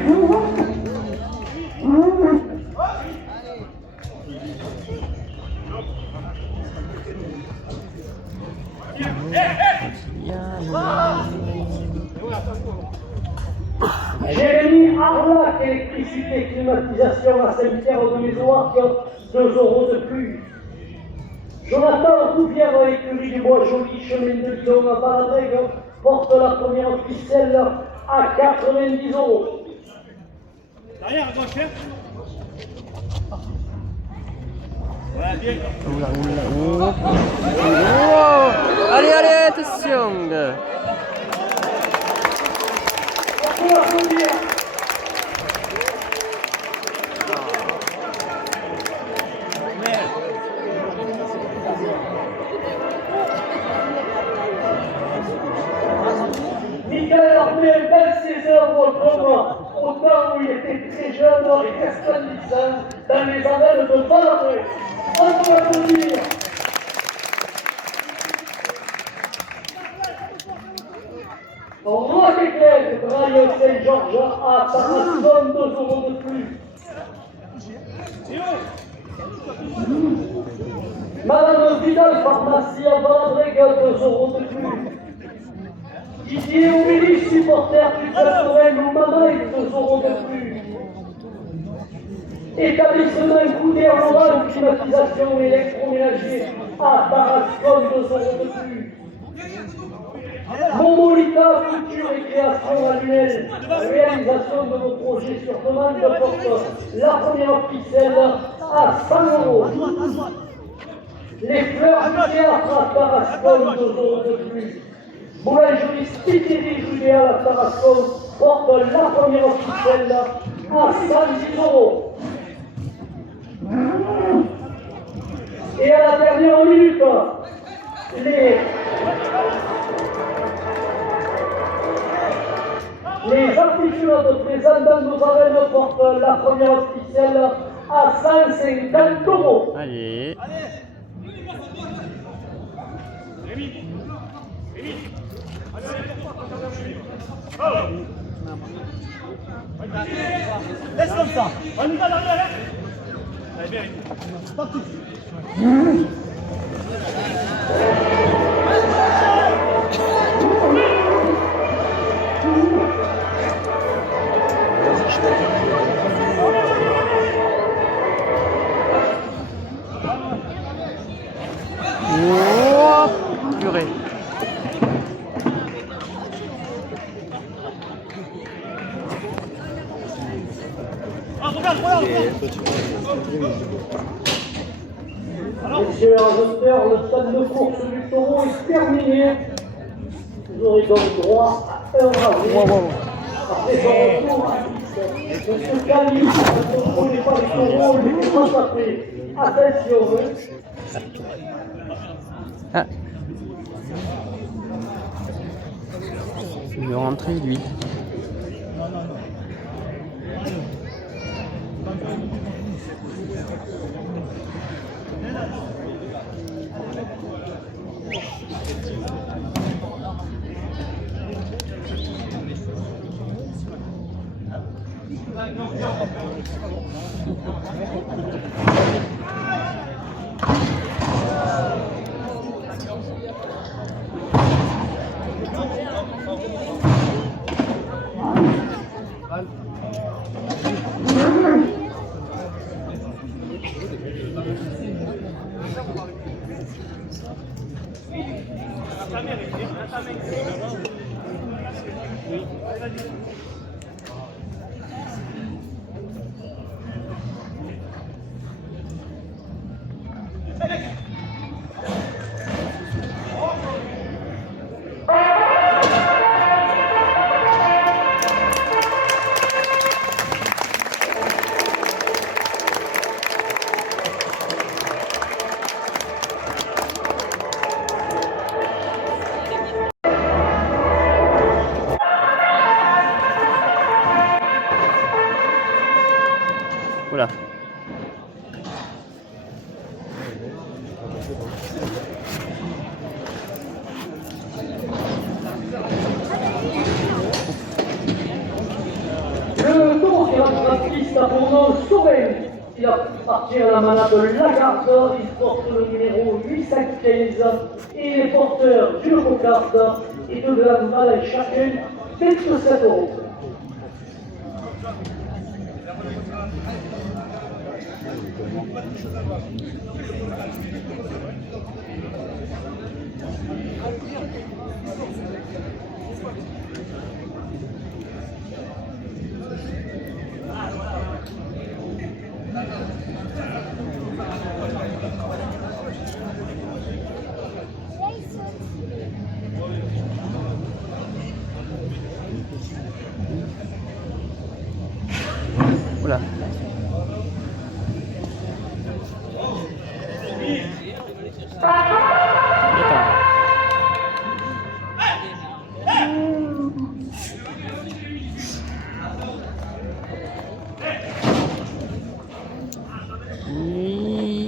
Jérémy Arlac, électricité, climatisation à Saint-Pierre de Mézoarc, 2 euros de plus. Jonathan Rouvière, écurie du Bois Joli, chemin de Lyon à Paladrega, porte la première ficelle à 90 euros. Derrière, à gauche, hein. Ouais, bien. Oh. Allez, allez, attention. On peut applaudir. Michael Armé, 26 heures au combat, au temps où il était très jeune, resplendissant, dans les annales de Paladrega. On peut applaudir. Maillot Saint-Georges à Tarascon, 2 € de plus. Madame Vidal, pharmacie à Valadrega, 2 € de plus. Didier Oubili, supporter du club Touraine ou Mamaï, 2 € de plus. Établissement Couder Moral, climatisation électroménager à Tarascon, 2 € de plus. Momolita, culture et création annuelle, réalisation de nos projets sur demande porte la première ficelle à 100 €. Les fleurs du théâtre à Tarascon, 2 € de plus. Boulangerie Spiteri Julia à Tarascon porte la première ficelle à 110 €. Et à la dernière minute, les aptitudes présentes dans nos arènes portent la première ficelle à 150 €. Allez. Laisse comme ça. On y va, derrière. Allez, bien. Parti. Oh, purée. Messieurs les auditeurs, le stade de course du taureau est terminé. Vous aurez donc droit à 1 avril. Après son retour à Nice, Monsieur Cali, ne contrôlez pas les taureaux, il ne faut pas taper. Attention, Ah. Il veut rentrer lui. Voilà. le tour qui rentre la piste a pour nom Sauvain. Il appartient à la manade de Lagarde, il porte le numéro 815 et il est porteur d'une cocarde et de glandes chacun 27 €. Oula.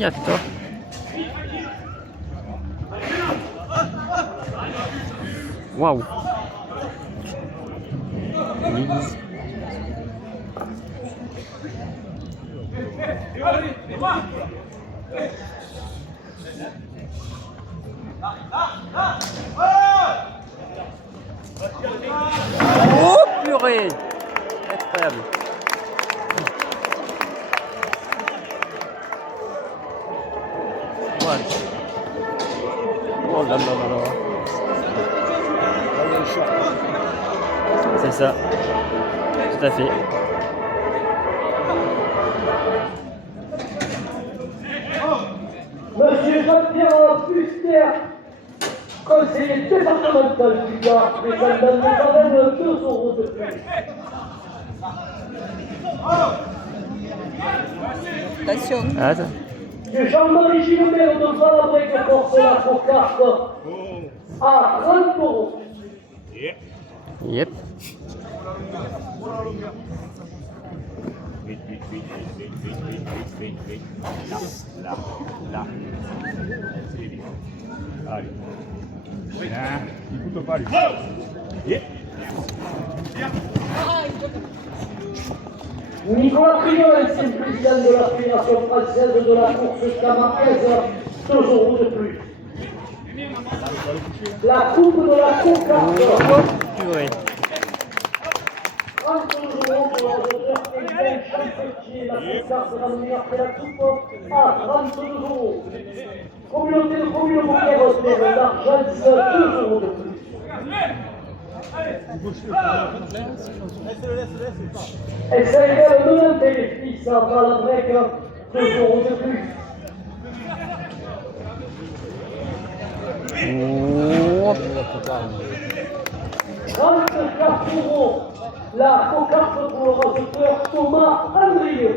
Attends. Waouh. Oh purée! Incroyable. Ouais. Oh là là là là. C'est ça. Tout à fait. Monsieur Jean-Pierre Fuster, conseiller départemental du Gard, présentant les Ardennes 2 euros de plus. Attention. Attends. Que Jean-Marie Gilbert de Valabrec porte la cocarde à 30 euros. Yep. Là. Allez. Il coûte pas, lui. Nicolas Priol, ancien président de la Fédération française de la course camargaise, 2 euros de plus. La coupe de la cocarde. Purée. 32 euros pour l'ordinateur et bien Champetier, la cocarde ramenée après la coupe à 32 euros. Communauté de communes Bouquet-Rotter, l'Argence, 2 euros de plus. Et ça égale 90 les fils à Valabrec, 2 euros de plus. Oh. 34 euros, la cocarde pour le raseteur Thomas Andrieux.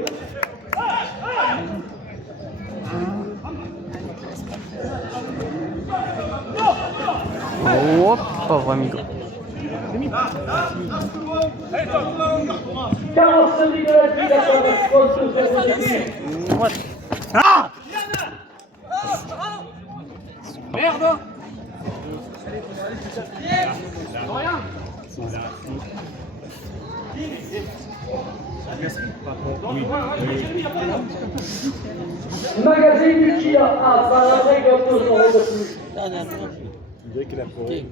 Oh, pauvre amigo. Carrosserie de la ville à Carrosserie, 2 euros de plus. What? Merde. Magasin du Kia à Valabrec, 2 euros de plus. On dirait qu'il a fourré.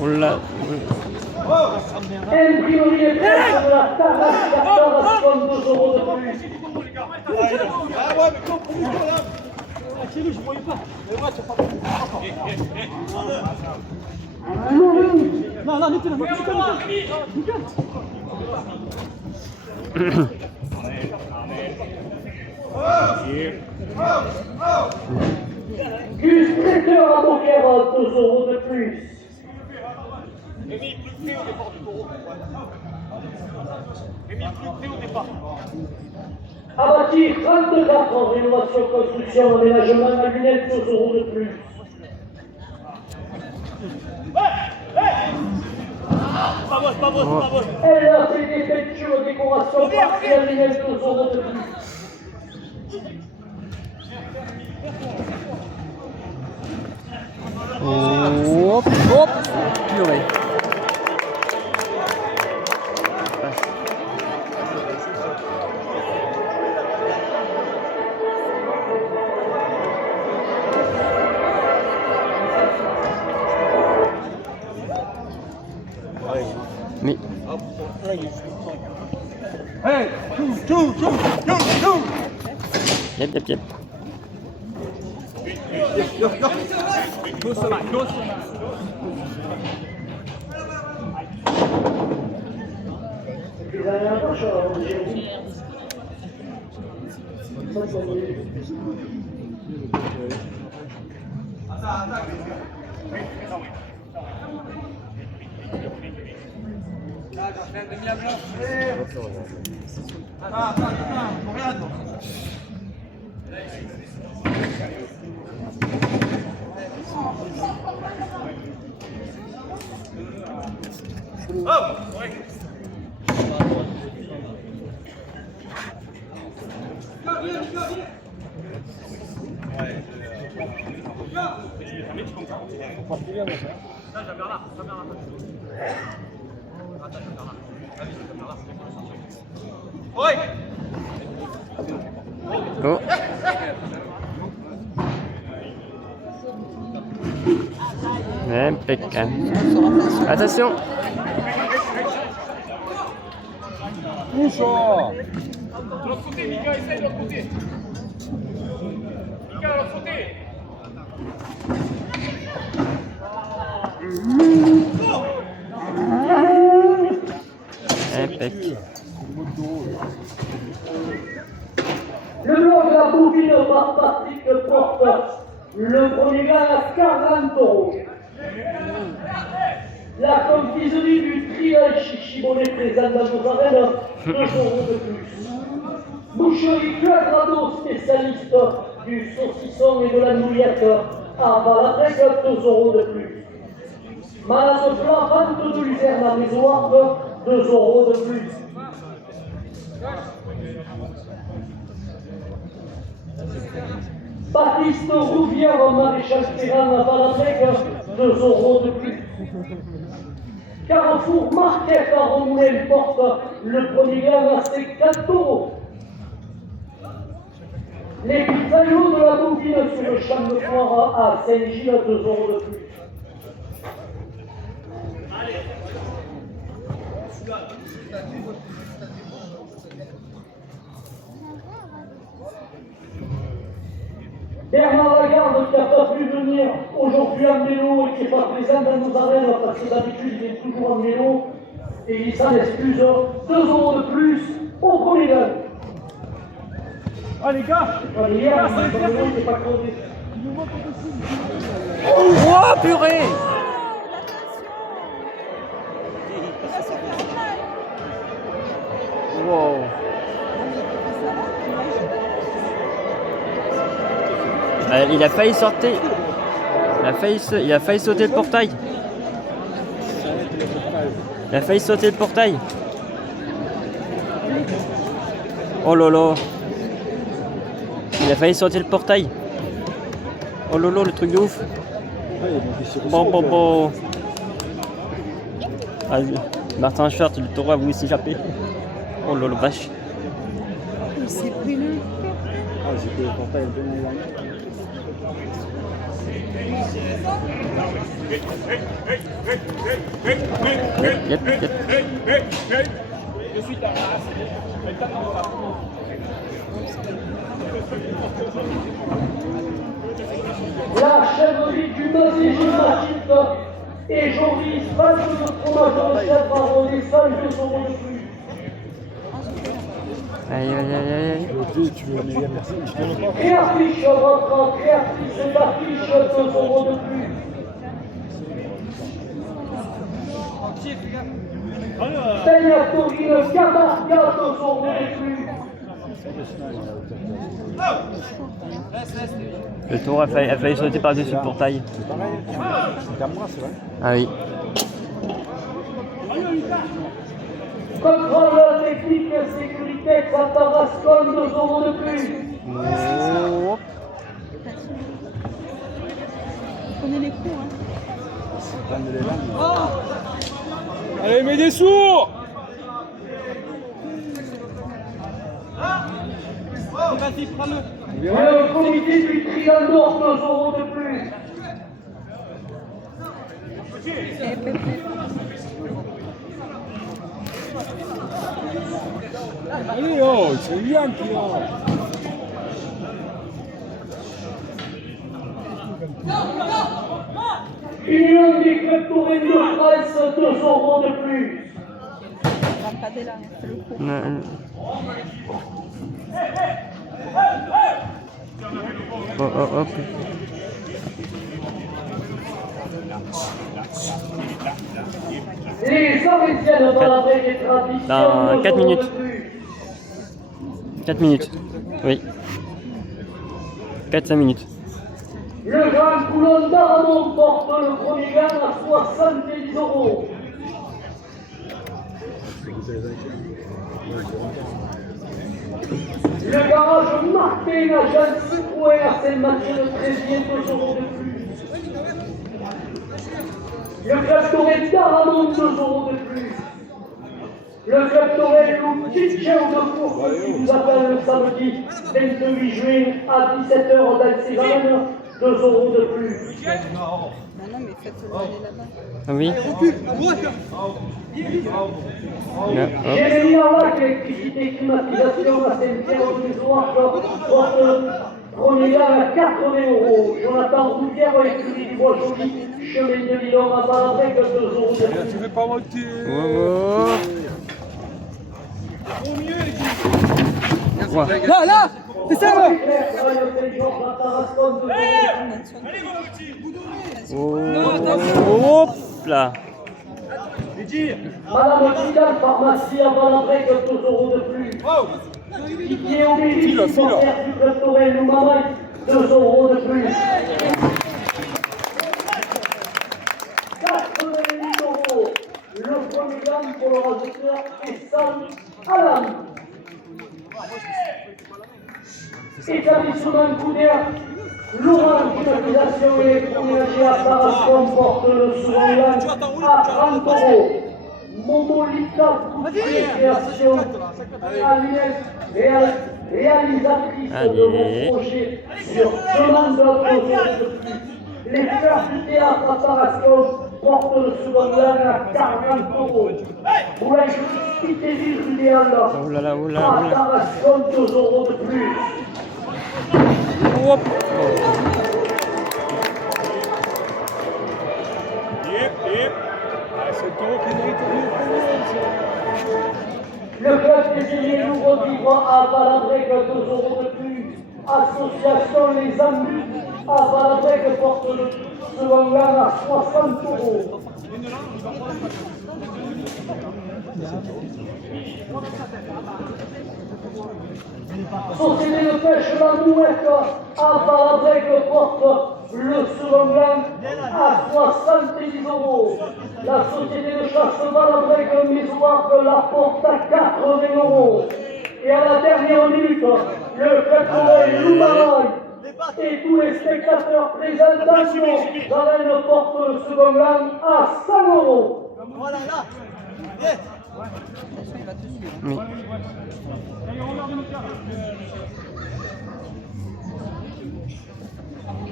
Oh là. Imprimerie et presse de la Tarasque à Tarascon, 2 euros de plus. Gus traiteur à Beaucaire, 2 euros de plus. À bâtir 34 ans, rénovation, construction, aménagement, aménagement, 2 euros de plus. Elle a fait des peintures, décorations partielles, 2 euros de plus. Oh, hop, purée. Mais Hey, tout. yep. Vous avez un poche, j'ai Oh. Impeccable. Attention. Touche. De l'autre côté, Mika, essaye de l'autre côté. Mika, de l'autre côté. Impeccable. Le bloc de la bobine par Patrick Porte. Le premier gars à 40 €. La confiserie du trial Chichibonnet présente dans nos arènes 2 € de plus. Boucherie Quadrado, spécialiste du saucisson et de la nouillette à Balatec, 2 € de plus. Malade plat, vente de luzerne à Mézoarde, 2 € de plus. Baptiste Rouvière, maréchal Ferrand à Balatec, 2 € de plus. Carrefour Marquette à Romoulin porte le premier gain à ses 4 €. Les pizzaïos de la bobine sur le champ de foire à Saint-Gilles, 2 € de plus. Bernard Lagarde, qui n'a pas pu venir aujourd'hui en vélo et qui n'est pas présent dans nos arènes parce que d'habitude il est toujours en vélo et il s'en excuse, 2 € de plus au premier gain. Ah les gars, Allez, hier, il n'était pas crevé. Oh purée! Wow. Il a failli sortir. Il a failli sauter le portail. Il a failli sauter le portail. Oh lolo. Il a failli sauter le portail. Oh lolo, le truc de ouf. Bon. Ah, Martin Schwartz, le taureau a voulu s'échapper. Oh lolo, vache. Il s'est pris le... ah, j'ai pris le portail un peu moins. Yep. Je suis ta race. Mais t'attends pas. La chèvrerie du Mazé Gymnastique et Joris, pas de fromage de chèvre à ronner, 5 € de plus. Aïe. Tu veux meilleur personne. Créatrice rentrant, créatrice d'affiche, 2 € de plus. Tagliatorine, Camarga, 2 € de plus. Le taureau a failli sauter par-dessus le portail. C'est pareil. C'est comme moi, c'est vrai. Ah oui. Contrôle technique et sécurité, Saint-Tarascon, 2 € de plus. Oh. Prenez les coups, hein. Prendre les lames. Allez, mets des sourds. Vas-y, prends-le. Le comité du Triangle d'Or, 2 € de plus. Allez, oh, c'est bien, puis oh. Union des clubs tourés de France, 2 € de plus. On va pas là, c'est le coup. Oh. Les Arésiennes dans la veille des traditions. Dans 4 minutes. 4 minutes. Oui. 4-5 minutes. Le Grand Coulon d'Aramon porte le premier gain à 70 €. Le garage Martin à Jeanne Citroën à Saint-Mathieu le 13e, 2 euros de plus. Le club Toré d'Aramon, 2 euros de plus. Le club Toré Loutitcheu de Cour qui vous appelle le samedi 28 juin à 17h dans Cézanne, 2 euros de plus. Non, mais faites-le aller là-bas. Ah oui. Recule, à droite. Là, J'ai mis en lac électricité, climatisation à Saint-Pierre-de-Maison, porte premier gars à 80 euros. Jonathan Rouvière, écurie du Bois-Joli, chemin de Lyon à Balandrec, 2 euros de plus. Tu fais pas monter. Là, là. C'est ça, là. Hop là. Madame Vidal, pharmacie à Balandrec, 2 euros de plus. Didier Aubéry, supporter du club Torel Loumamaï, 2 euros de plus. 88 euros. Le premier gamme pour le rajouteur est Sam Alam. Établissement Coudert, Laurent climatisation électroménager à Tarascon porte le second gamme à 30 euros. Momolita création réalisatrice de mon projet sur demande d'autres de plus. Les fleurs du théâtre à Tarascon portent le second gamme à 40 euros. Boulangerie Citéville Rudéal à Tarascon, 2 euros de plus. Hop. C'est toi qui mérite Le club des aînés nous revivre à Balandrec, 2 euros de plus. Association Les Ambus à Balandrec porte le second gamme à 60 euros. Société de pêche La Mouette à Balandrec porte le second gamme à 70 euros. La société de chasse Balandrec Misoire la porte à 80 euros. Et à la dernière minute, le club Torel Loumamaï et tous les spectateurs présentation dans la porte le second gamme à 100 euros. Voilà, là. Viens. Mais...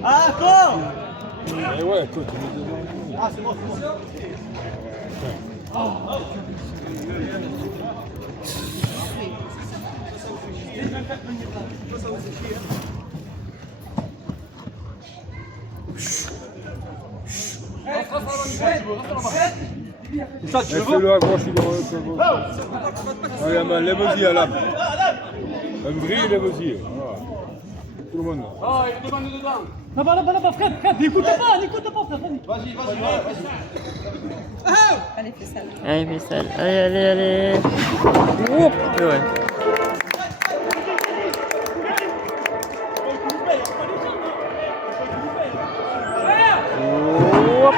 Ah, encore. Eh ouais, écoute, tu mets dedans. Ah, c'est bon. C'est ça, tu veux? Laisse-le à gauche, il est regarde, lève-y à l'âme. Un vrille, lève-y. Voilà. Tout le monde. Oh, il demande dedans. Là-bas, Fred, n'écoute pas, Fred. Vas-y. Allez, fais ça. Allez, fais ça. Allez. Hop. Ouais. Hop.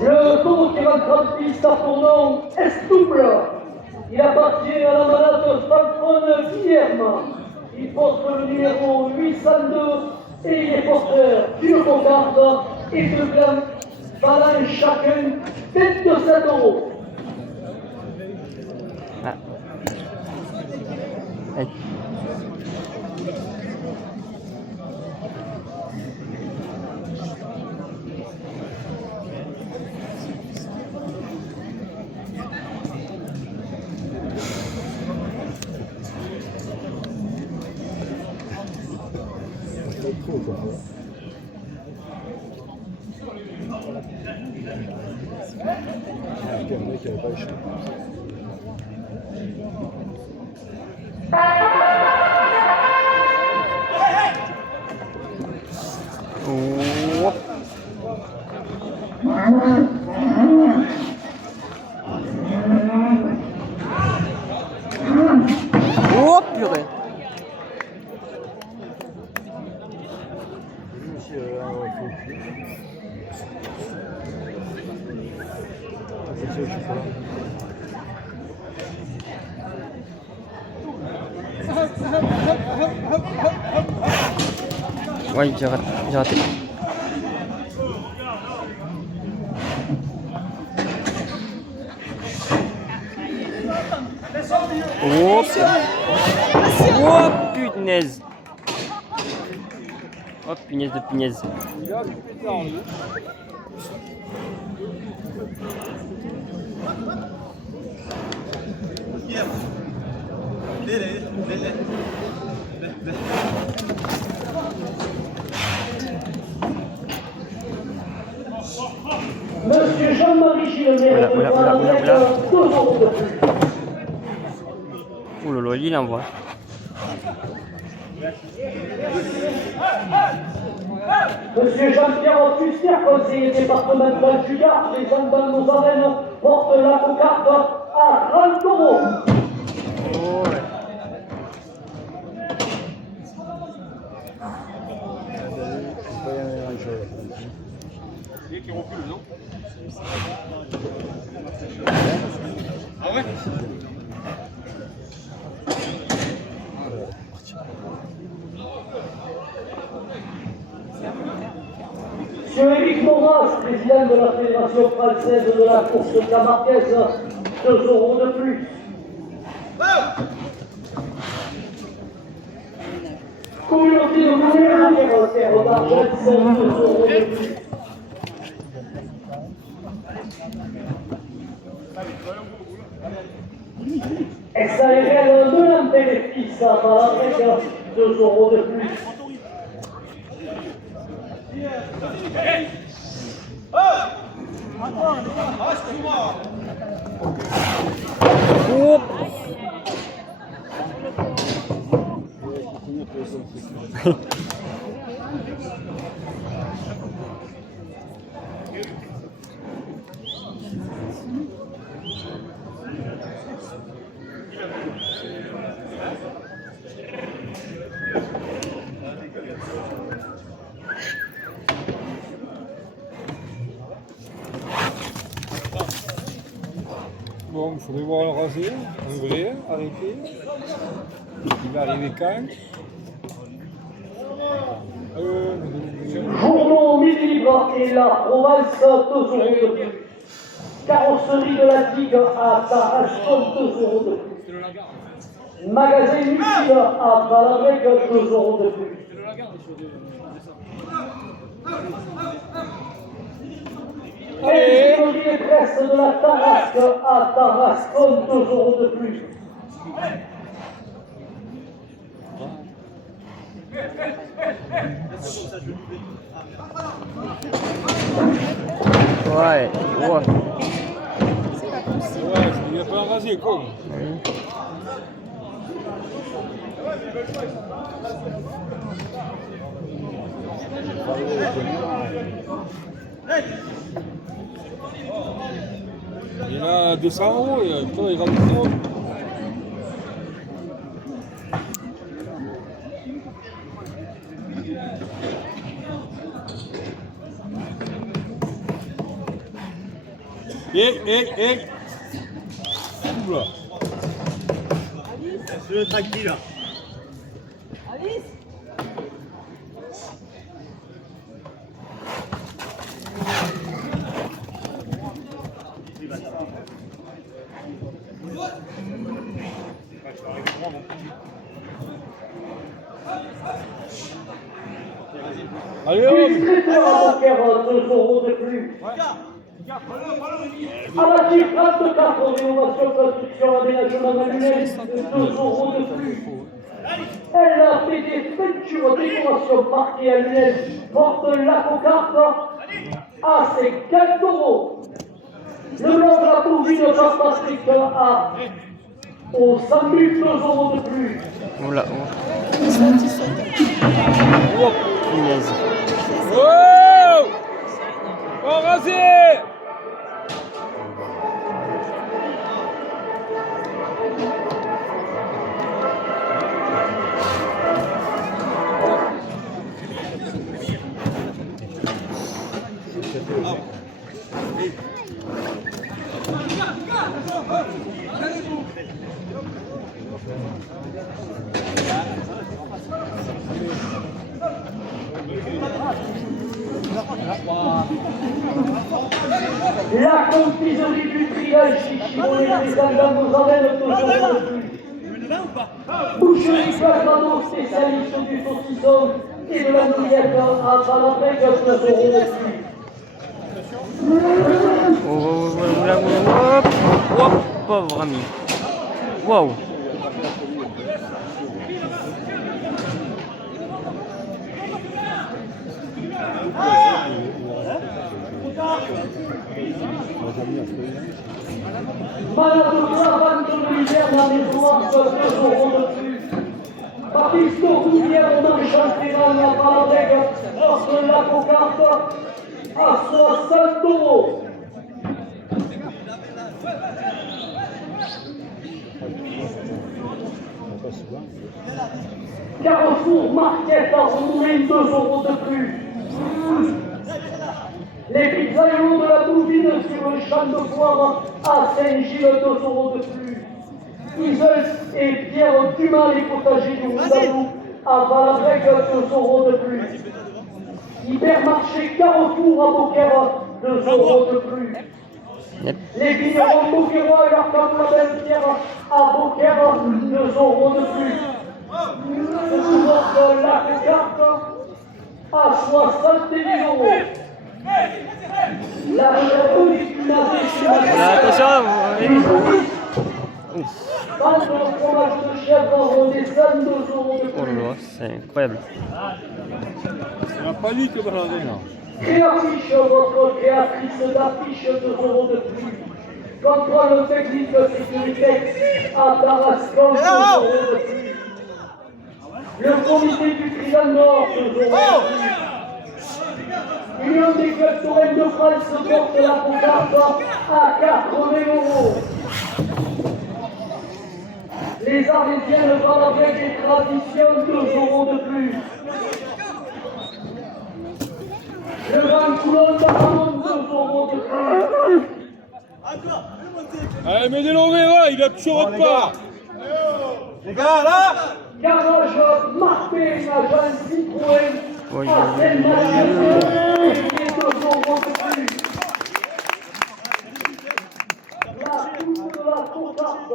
Le tour qui va piste a pour nom Estouple. Il appartient à la malade Falcone Guillerme. Il porte le numéro 802 et il est porteur d'une cocarde et de glands valant chacun 27 euros. Ah. Allez. Oh. Oh purée. Ouais, j'ai raté. Oh, oh punaise. Oh punaise de punaise. Monsieur Jean-Marie Gilles, Oula. 2 euros de plus. Oh lolo, il envoie. Monsieur Jean-Pierre Fustier, conseiller départemental du Gard, présent dans nos arènes, porte la cocarde à 30 euros. Oh ouais. Qui recule, non? Ah ouais? Monsieur Éric Moras, président de la Fédération française de la course camarguaise, 2 euros de plus. Communauté de Moulin, d'argent, 2 euros de plus. SARL de l'Antélépis à Maladrec, 2 euros de plus. Oh. Bon, il faudrait voir le raser, un vrai, arrêter. Il va arriver quand? Journaux mi-libre et la Provence, 2 euros de plus. Carrosserie de la Digue à Tarascon, 2 euros de plus. Magasin utile à Maladrec, 2 euros de plus. Imprimerie et presse de la Tarasque à Tarascon, 2 euros de plus. Ouais, ouais. Ouais, il n'y a pas un rasier, quoi. Il a 200 euros, et toi, il rentre trop. Et oula. Laisse-le tranquille là. Allez, hop. Distributeur à Poker, 2 euros de plus. À la TIF 34, rénovation, construction, aménagement manuel, 2 euros de plus. Elle a fait des peintures, décoration, parquet annuel, porte la cocarde, Ah, c'est 4 euros. Le blanc de la Bouvie de Saint-Patrick a aux 5 000 2 euros de plus. Oula, oh, punaise. Oh! Oh, rasé! La confiserie du triage Chichimon et les Allemands nous emmènent toujours de plus. Boucherie Casano, spécialiste du saucisson et de la nouillette à Salambrec, 2 euros de plus. Hop, pauvre ami. Waouh. Malade de Cravane de l'hiver dans les soirs, 2 euros de plus. Baptiste Rouvière, on a chanté dans la Salambrec, offre la cocarte à 60 euros. Carrefour Marquette à Rouen, 2 euros de plus. Les pizzaïos de la Bouvine sur le champ de foire à Saint-Gilles, 2 euros de plus. Isels et Pierre Dumas, les potagers du Roudalou à Valabrec, 2 euros de plus. Hypermarché Carrefour à Beaucaire, 2 euros de plus. Les vignerons Beaucairois et leur Cap-la-Belle-Pierre à Beaucaire, 2 euros de plus. C'est toujours la carte à 70 euros. La Attention. Vente de fromage de chèvre redescend 2 euros de Oh là plus. là, c'est incroyable. Il n'a pas dit que dans la là. Créafiche, votre créatrice d'affiches, 2 euros de plus. Contrôle technique de sécurité à Tarascon, 2 euros de plus. Le comité du Triangle, 2 euros de plus. Union des clubs Touraine de France porte la pancarte à 80 euros. Les Arlésiennes dans la veille des traditions, 2 euros de plus. Le vin Coulon d'Aramon, 2 euros de plus. Allez, mais Delovera, il a toujours pas. Les gars, là! Garage Martin, agent Citroën, Oui, à Saint-Mathieu, et 2 euros de plus. La coupe de la cocarde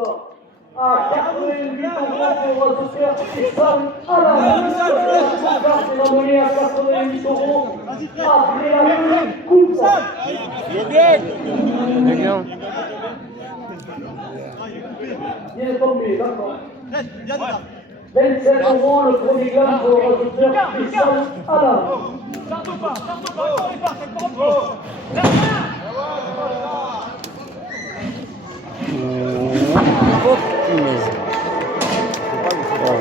à 88 euros pour Rosser et 100 à la vente. La cocarde est ramenée à 88 euros après la coupe. Le bien. Regarde. Il est tombé, d'accord. 27 euros le premier gramme pour Rosser et 100 à la vente. Oh, punaise. Wow.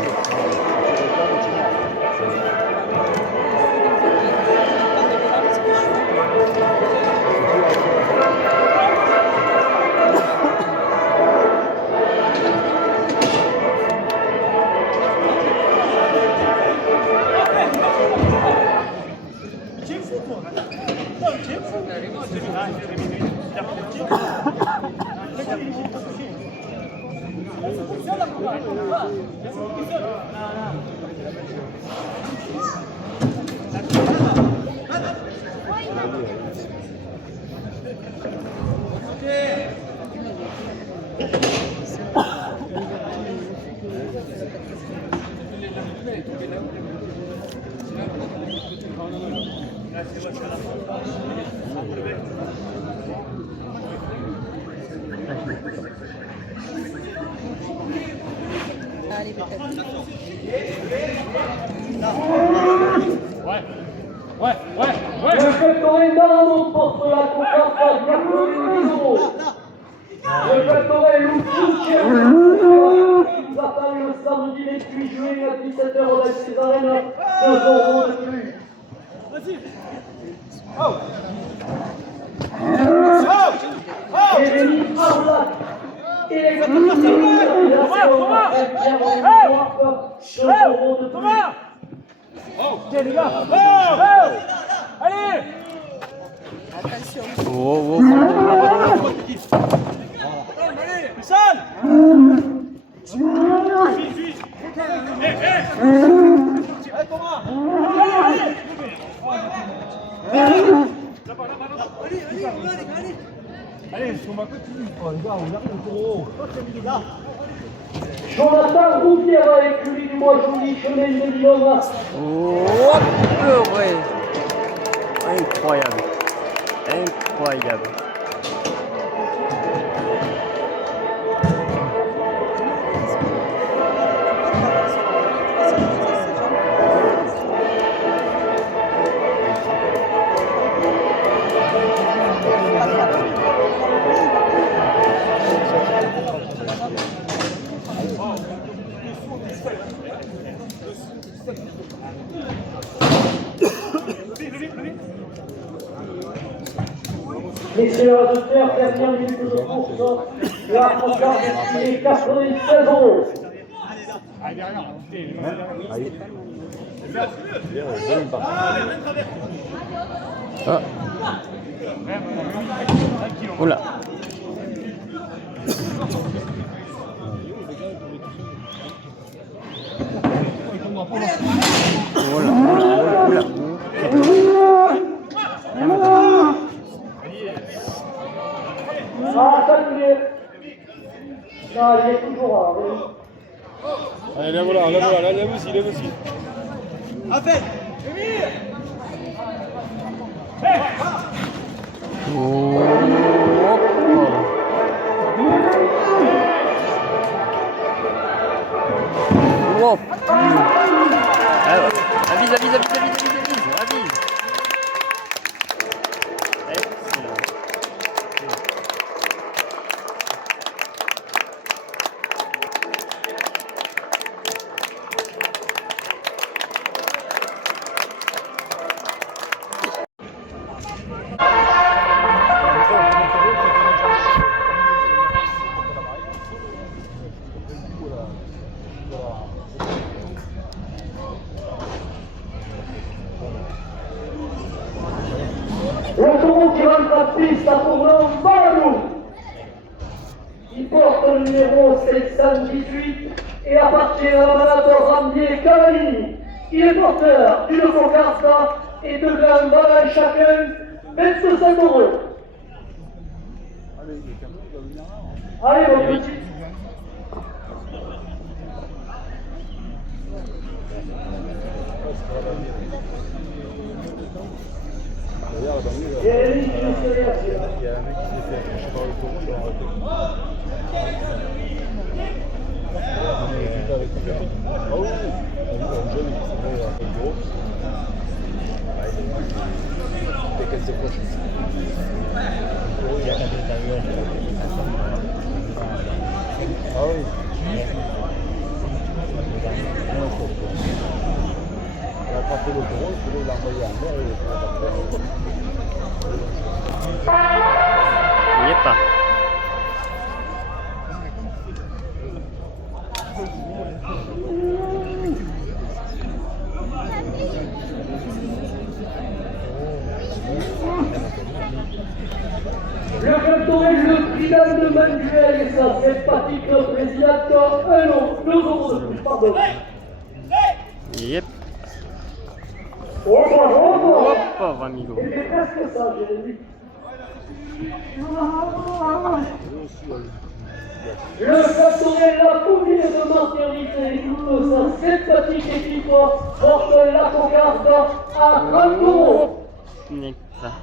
Allez, peut-être. Le Factoré d'Arnaud porte la confiance à Diaco. Le Factoré Loutou nous attend le samedi 28 juillet à 17h au Leipzig Arena. 2 € de plus. Jérémy Arlac et la réalisation après Pierre Henry 2 € de plus. Attention. Oh, oh. Jonathan Rouvière a écrit du mois joli chemin de Lyon. Oh, purée. Incroyable. Incroyable. Messieurs les auditeurs, dernière minute de course, la pancarte est 96 €. Ah. Oula. Oula. Ah, salut. Non, il est toujours là. Oui. Allez, là, lève aussi. Oh. Avise. Excellent. Le taureau qui rentre la piste à Tournon, Balou. Il porte le numéro 718 et appartient à l'amateur Rambier Cavallini. Il est porteur d'une cocarde et de grands balles chacun, 25 €. Allez, mon petit. Jérémy, tu nous fais réagir. Il y a un mec qui s'est fait accrocher par le taureau, il a arrêté. Ah oui, un jeune qui s'est fait un peu gros. Il était 15 proches. Ah oui. Il a attrapé le taureau, il l'a envoyé en mer et il a attrapé. Il n'y est pas. Le Factoré, le prix d'âme de Manuel et sa sympathique présidente, 1 €, 2 € de plus, pardon. Yep. Oh, bravo, Pauvre amigo. c'était presque ça, Jérémy. Le Factoré, la poudre de Marguerite et toute sa sympathique équipe porte la cocarde à 30 €. N'est pas.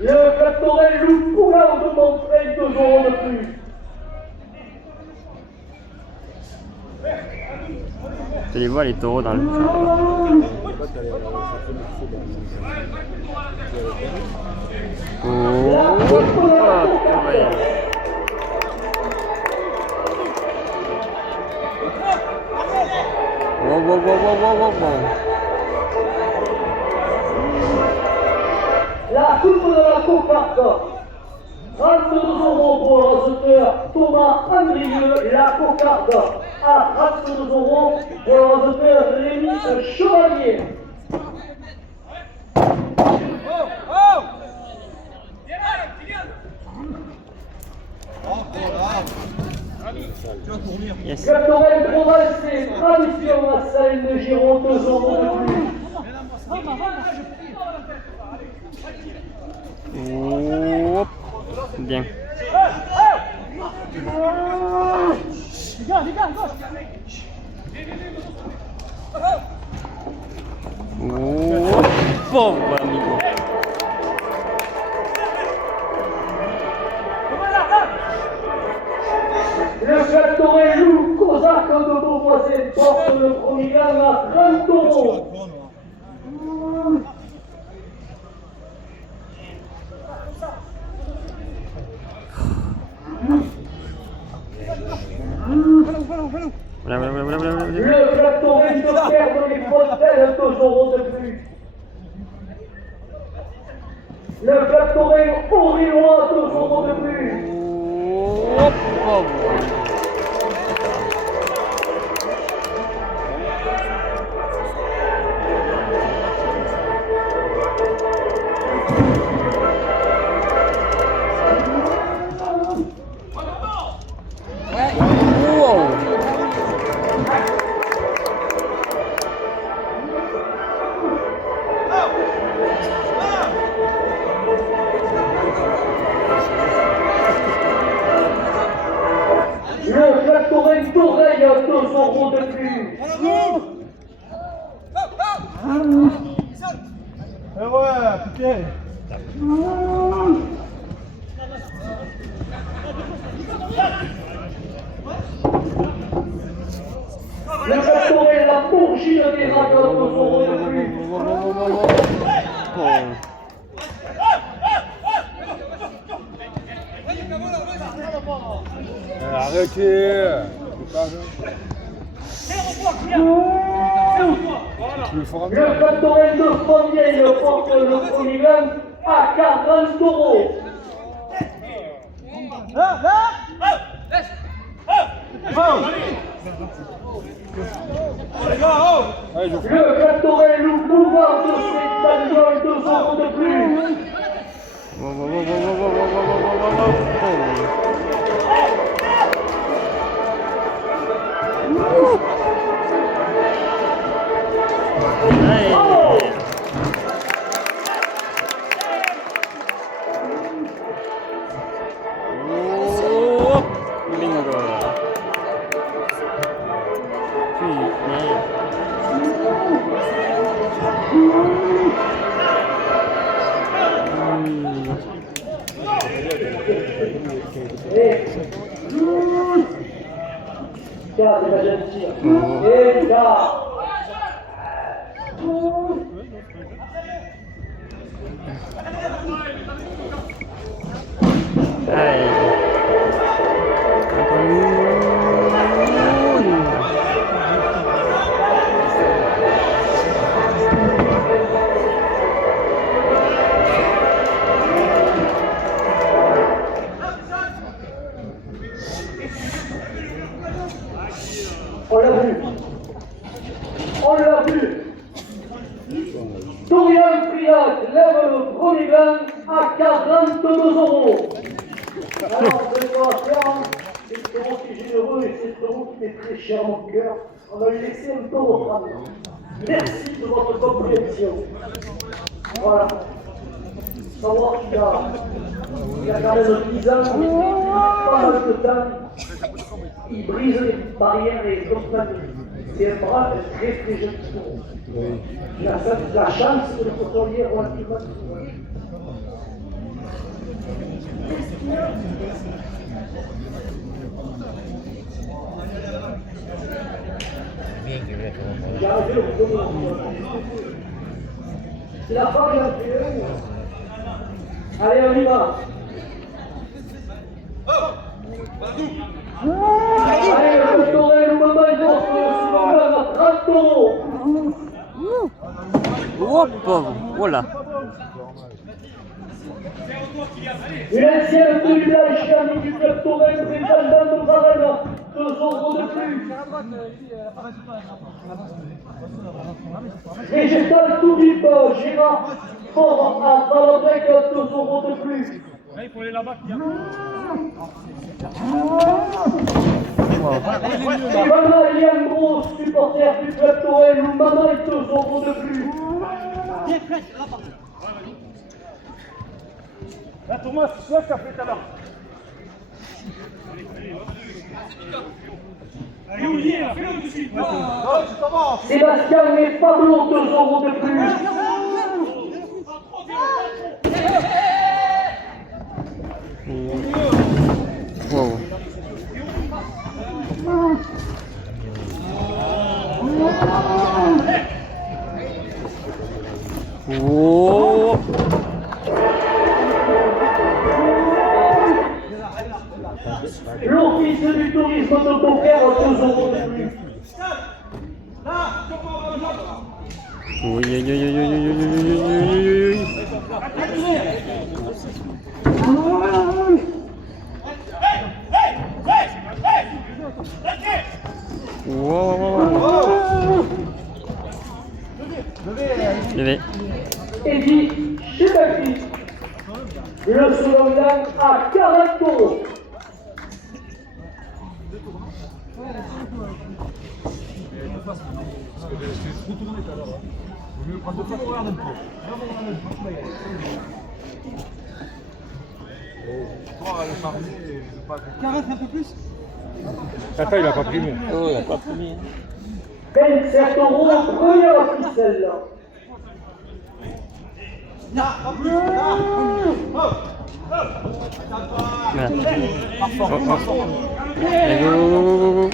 Le Factoré loup Poulain de Montreuil, 2 € de plus. Tu les vois les taureaux dans le jardin. Oh, voilà, purée. Wow, wow, wow, wow, wow, wow, wow. La coupe de la Cocarde. 32 € pour le récepteur Thomas Andrieux, la Cocarde. À 32 € pour le récepteur Rémi Chevalier. Yes. Captorel Provalcé, tradition à celle de Giron, 2 € de plus. Oh, bien. Oh, pauvre amigo. Le Captorel Loup, Cosaque de Beauvoisin, porte le premier gagne à 30 €. Voilà, voilà, voilà, voilà, voilà. Le Captorel de perdre les Fontaines, 2 € de plus. Le Captorel Aurillois, 2 € de plus. Oh, pauvre. Wow. Le Captorel d'Oreille, 2 € de plus. Le Captorel, la Bourgine des Ragots, 2 € de plus. Oh. Arrêtez. Le Captorel de Fontvieille porte le premier gagne à 40 €. Le Captorel Loup Bouvard de Saint-Daniel, 2 € de plus. Wow, wow, wow, wow, wow, wow, wow, wow, wow. Hey. Oh, bingo. Tiens, c'est pas gentil. Et là. Hey. Encore une. On l'a vu. On l'a vu. Dorian Friac lève le premier gain à 42 €. Alors, ce qu'on va faire, c'est le taureau qui est généreux et c'est le taureau qui est très cher à mon cœur. On va lui laisser un taureau prendre. Merci de votre compréhension. Voilà. Savoir qu'il a quand même 10 ans, pas mal de temps. Il brise les barrières et c'est un bras très très jeune taureau. Il a fait la chance de le côtoyer relativement souvent. C'est la fin, allez, on y va. Allez, le Torel, le moment est bon, le Rato. Oh pauvre, voilà. Une ancienne tenue d'Alchani du club Torel, président de Varela, 2 ordres de plus. Végétal Tourib, Gérard Fort à Valentin, 2 ordres de plus. Là, il faut aller là-bas. Ivana Liambro, supporter du club Torel, Maman est 2 ordres de plus. Là, Thomas, c'est toi qui as fait tout à l'heure. Allez, Olivier, fais-le tout de suite. Sébastien et Pablo, 2 ordres de plus. Wow. Oh. L'office du tourisme de Beaucaire, 2 ordres de plus. Oui, oui, oui, oui, oui, oui, oui, oui, Levé. Eddie Chibaki, le second dan à 40 euros. Carrette un peu plus. Attends, il a pas primé. Oh, il n'a pas pris. 27 euros, première ficelle. Voilà. Allez, go, go, go, go, go.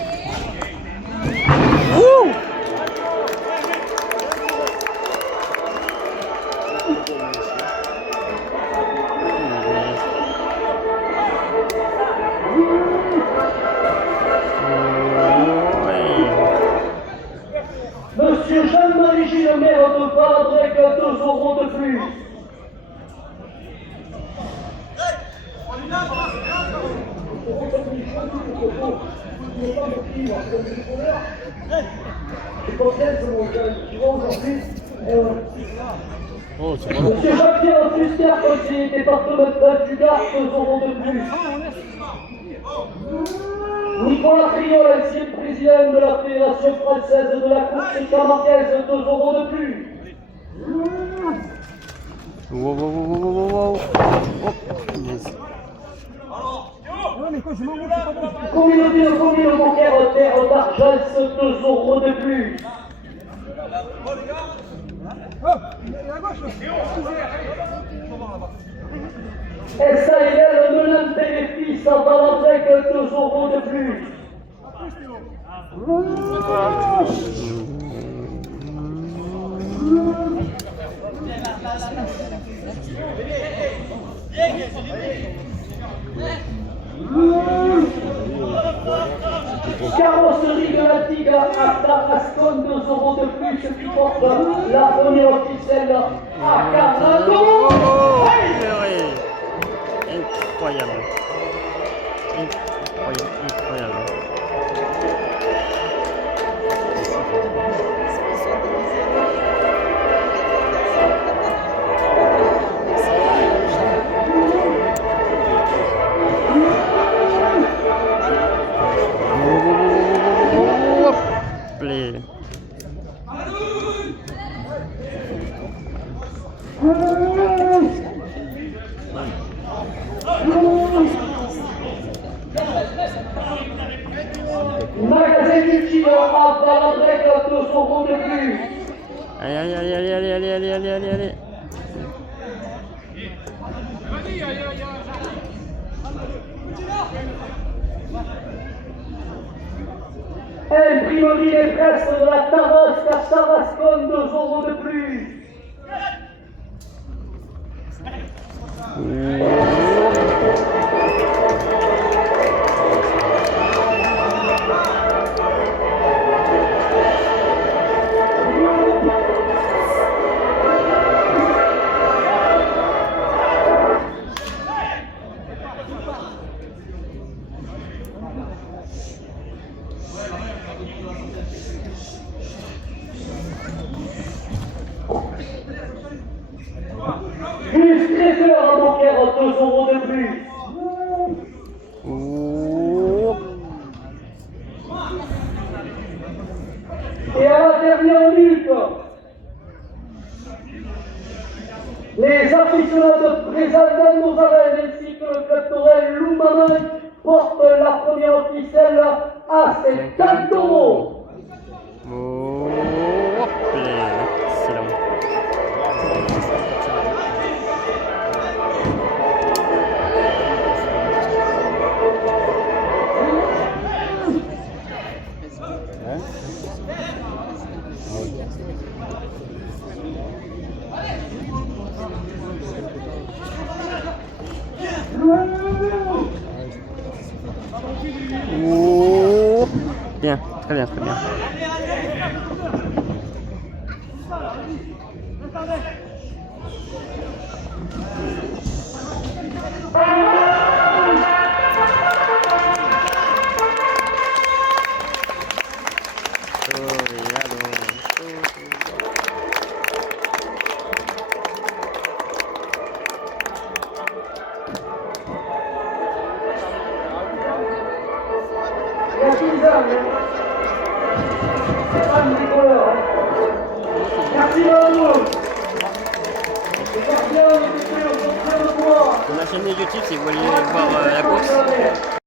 Monsieur Jean-Marie Gilles-Maire de Valadrec, 2 euros de plus. Monsieur Jean-Pierre Fuster, conseiller départemental du Gard, 2 euros de plus. Nicolas Triol, ancien président de la Fédération française de la course camarguaise, 2 euros de plus. Wow, wow, wow, wow, wow, wow. Oh, yes. Communauté de communes bancaires terre d'Argence, 2 euros de plus. SARL Melun bénéfice en Valentin, 2 euros de plus. Carrosserie de la Tigre à Ascon, 2 euros de plus, qui porte la première ficelle à 40 euros. Incroyable. Incroyable, incroyable. Play. Magasin du Chino à Valadrec, 2 euros de plus. Allez, allez, allez, allez, allez, allez, allez, allez, allez, allez. Imprimerie des presses de la Tarasque à Tarascon, 2 € de plus. Plus traiteur à bancaire à 2 € de plus. Et à la dernière lutte, les aficionados de Présalden Mozarel ainsi que le club Torel Loumaman portent la première ficelle à 50 €. Excellent. Bien, très bien, très bien. La paysanne, femme des couleurs. Merci beaucoup. Les gardiens, les pêcheurs sont très de bois. Sur ma chaîne YouTube, si vous voulez voir la course,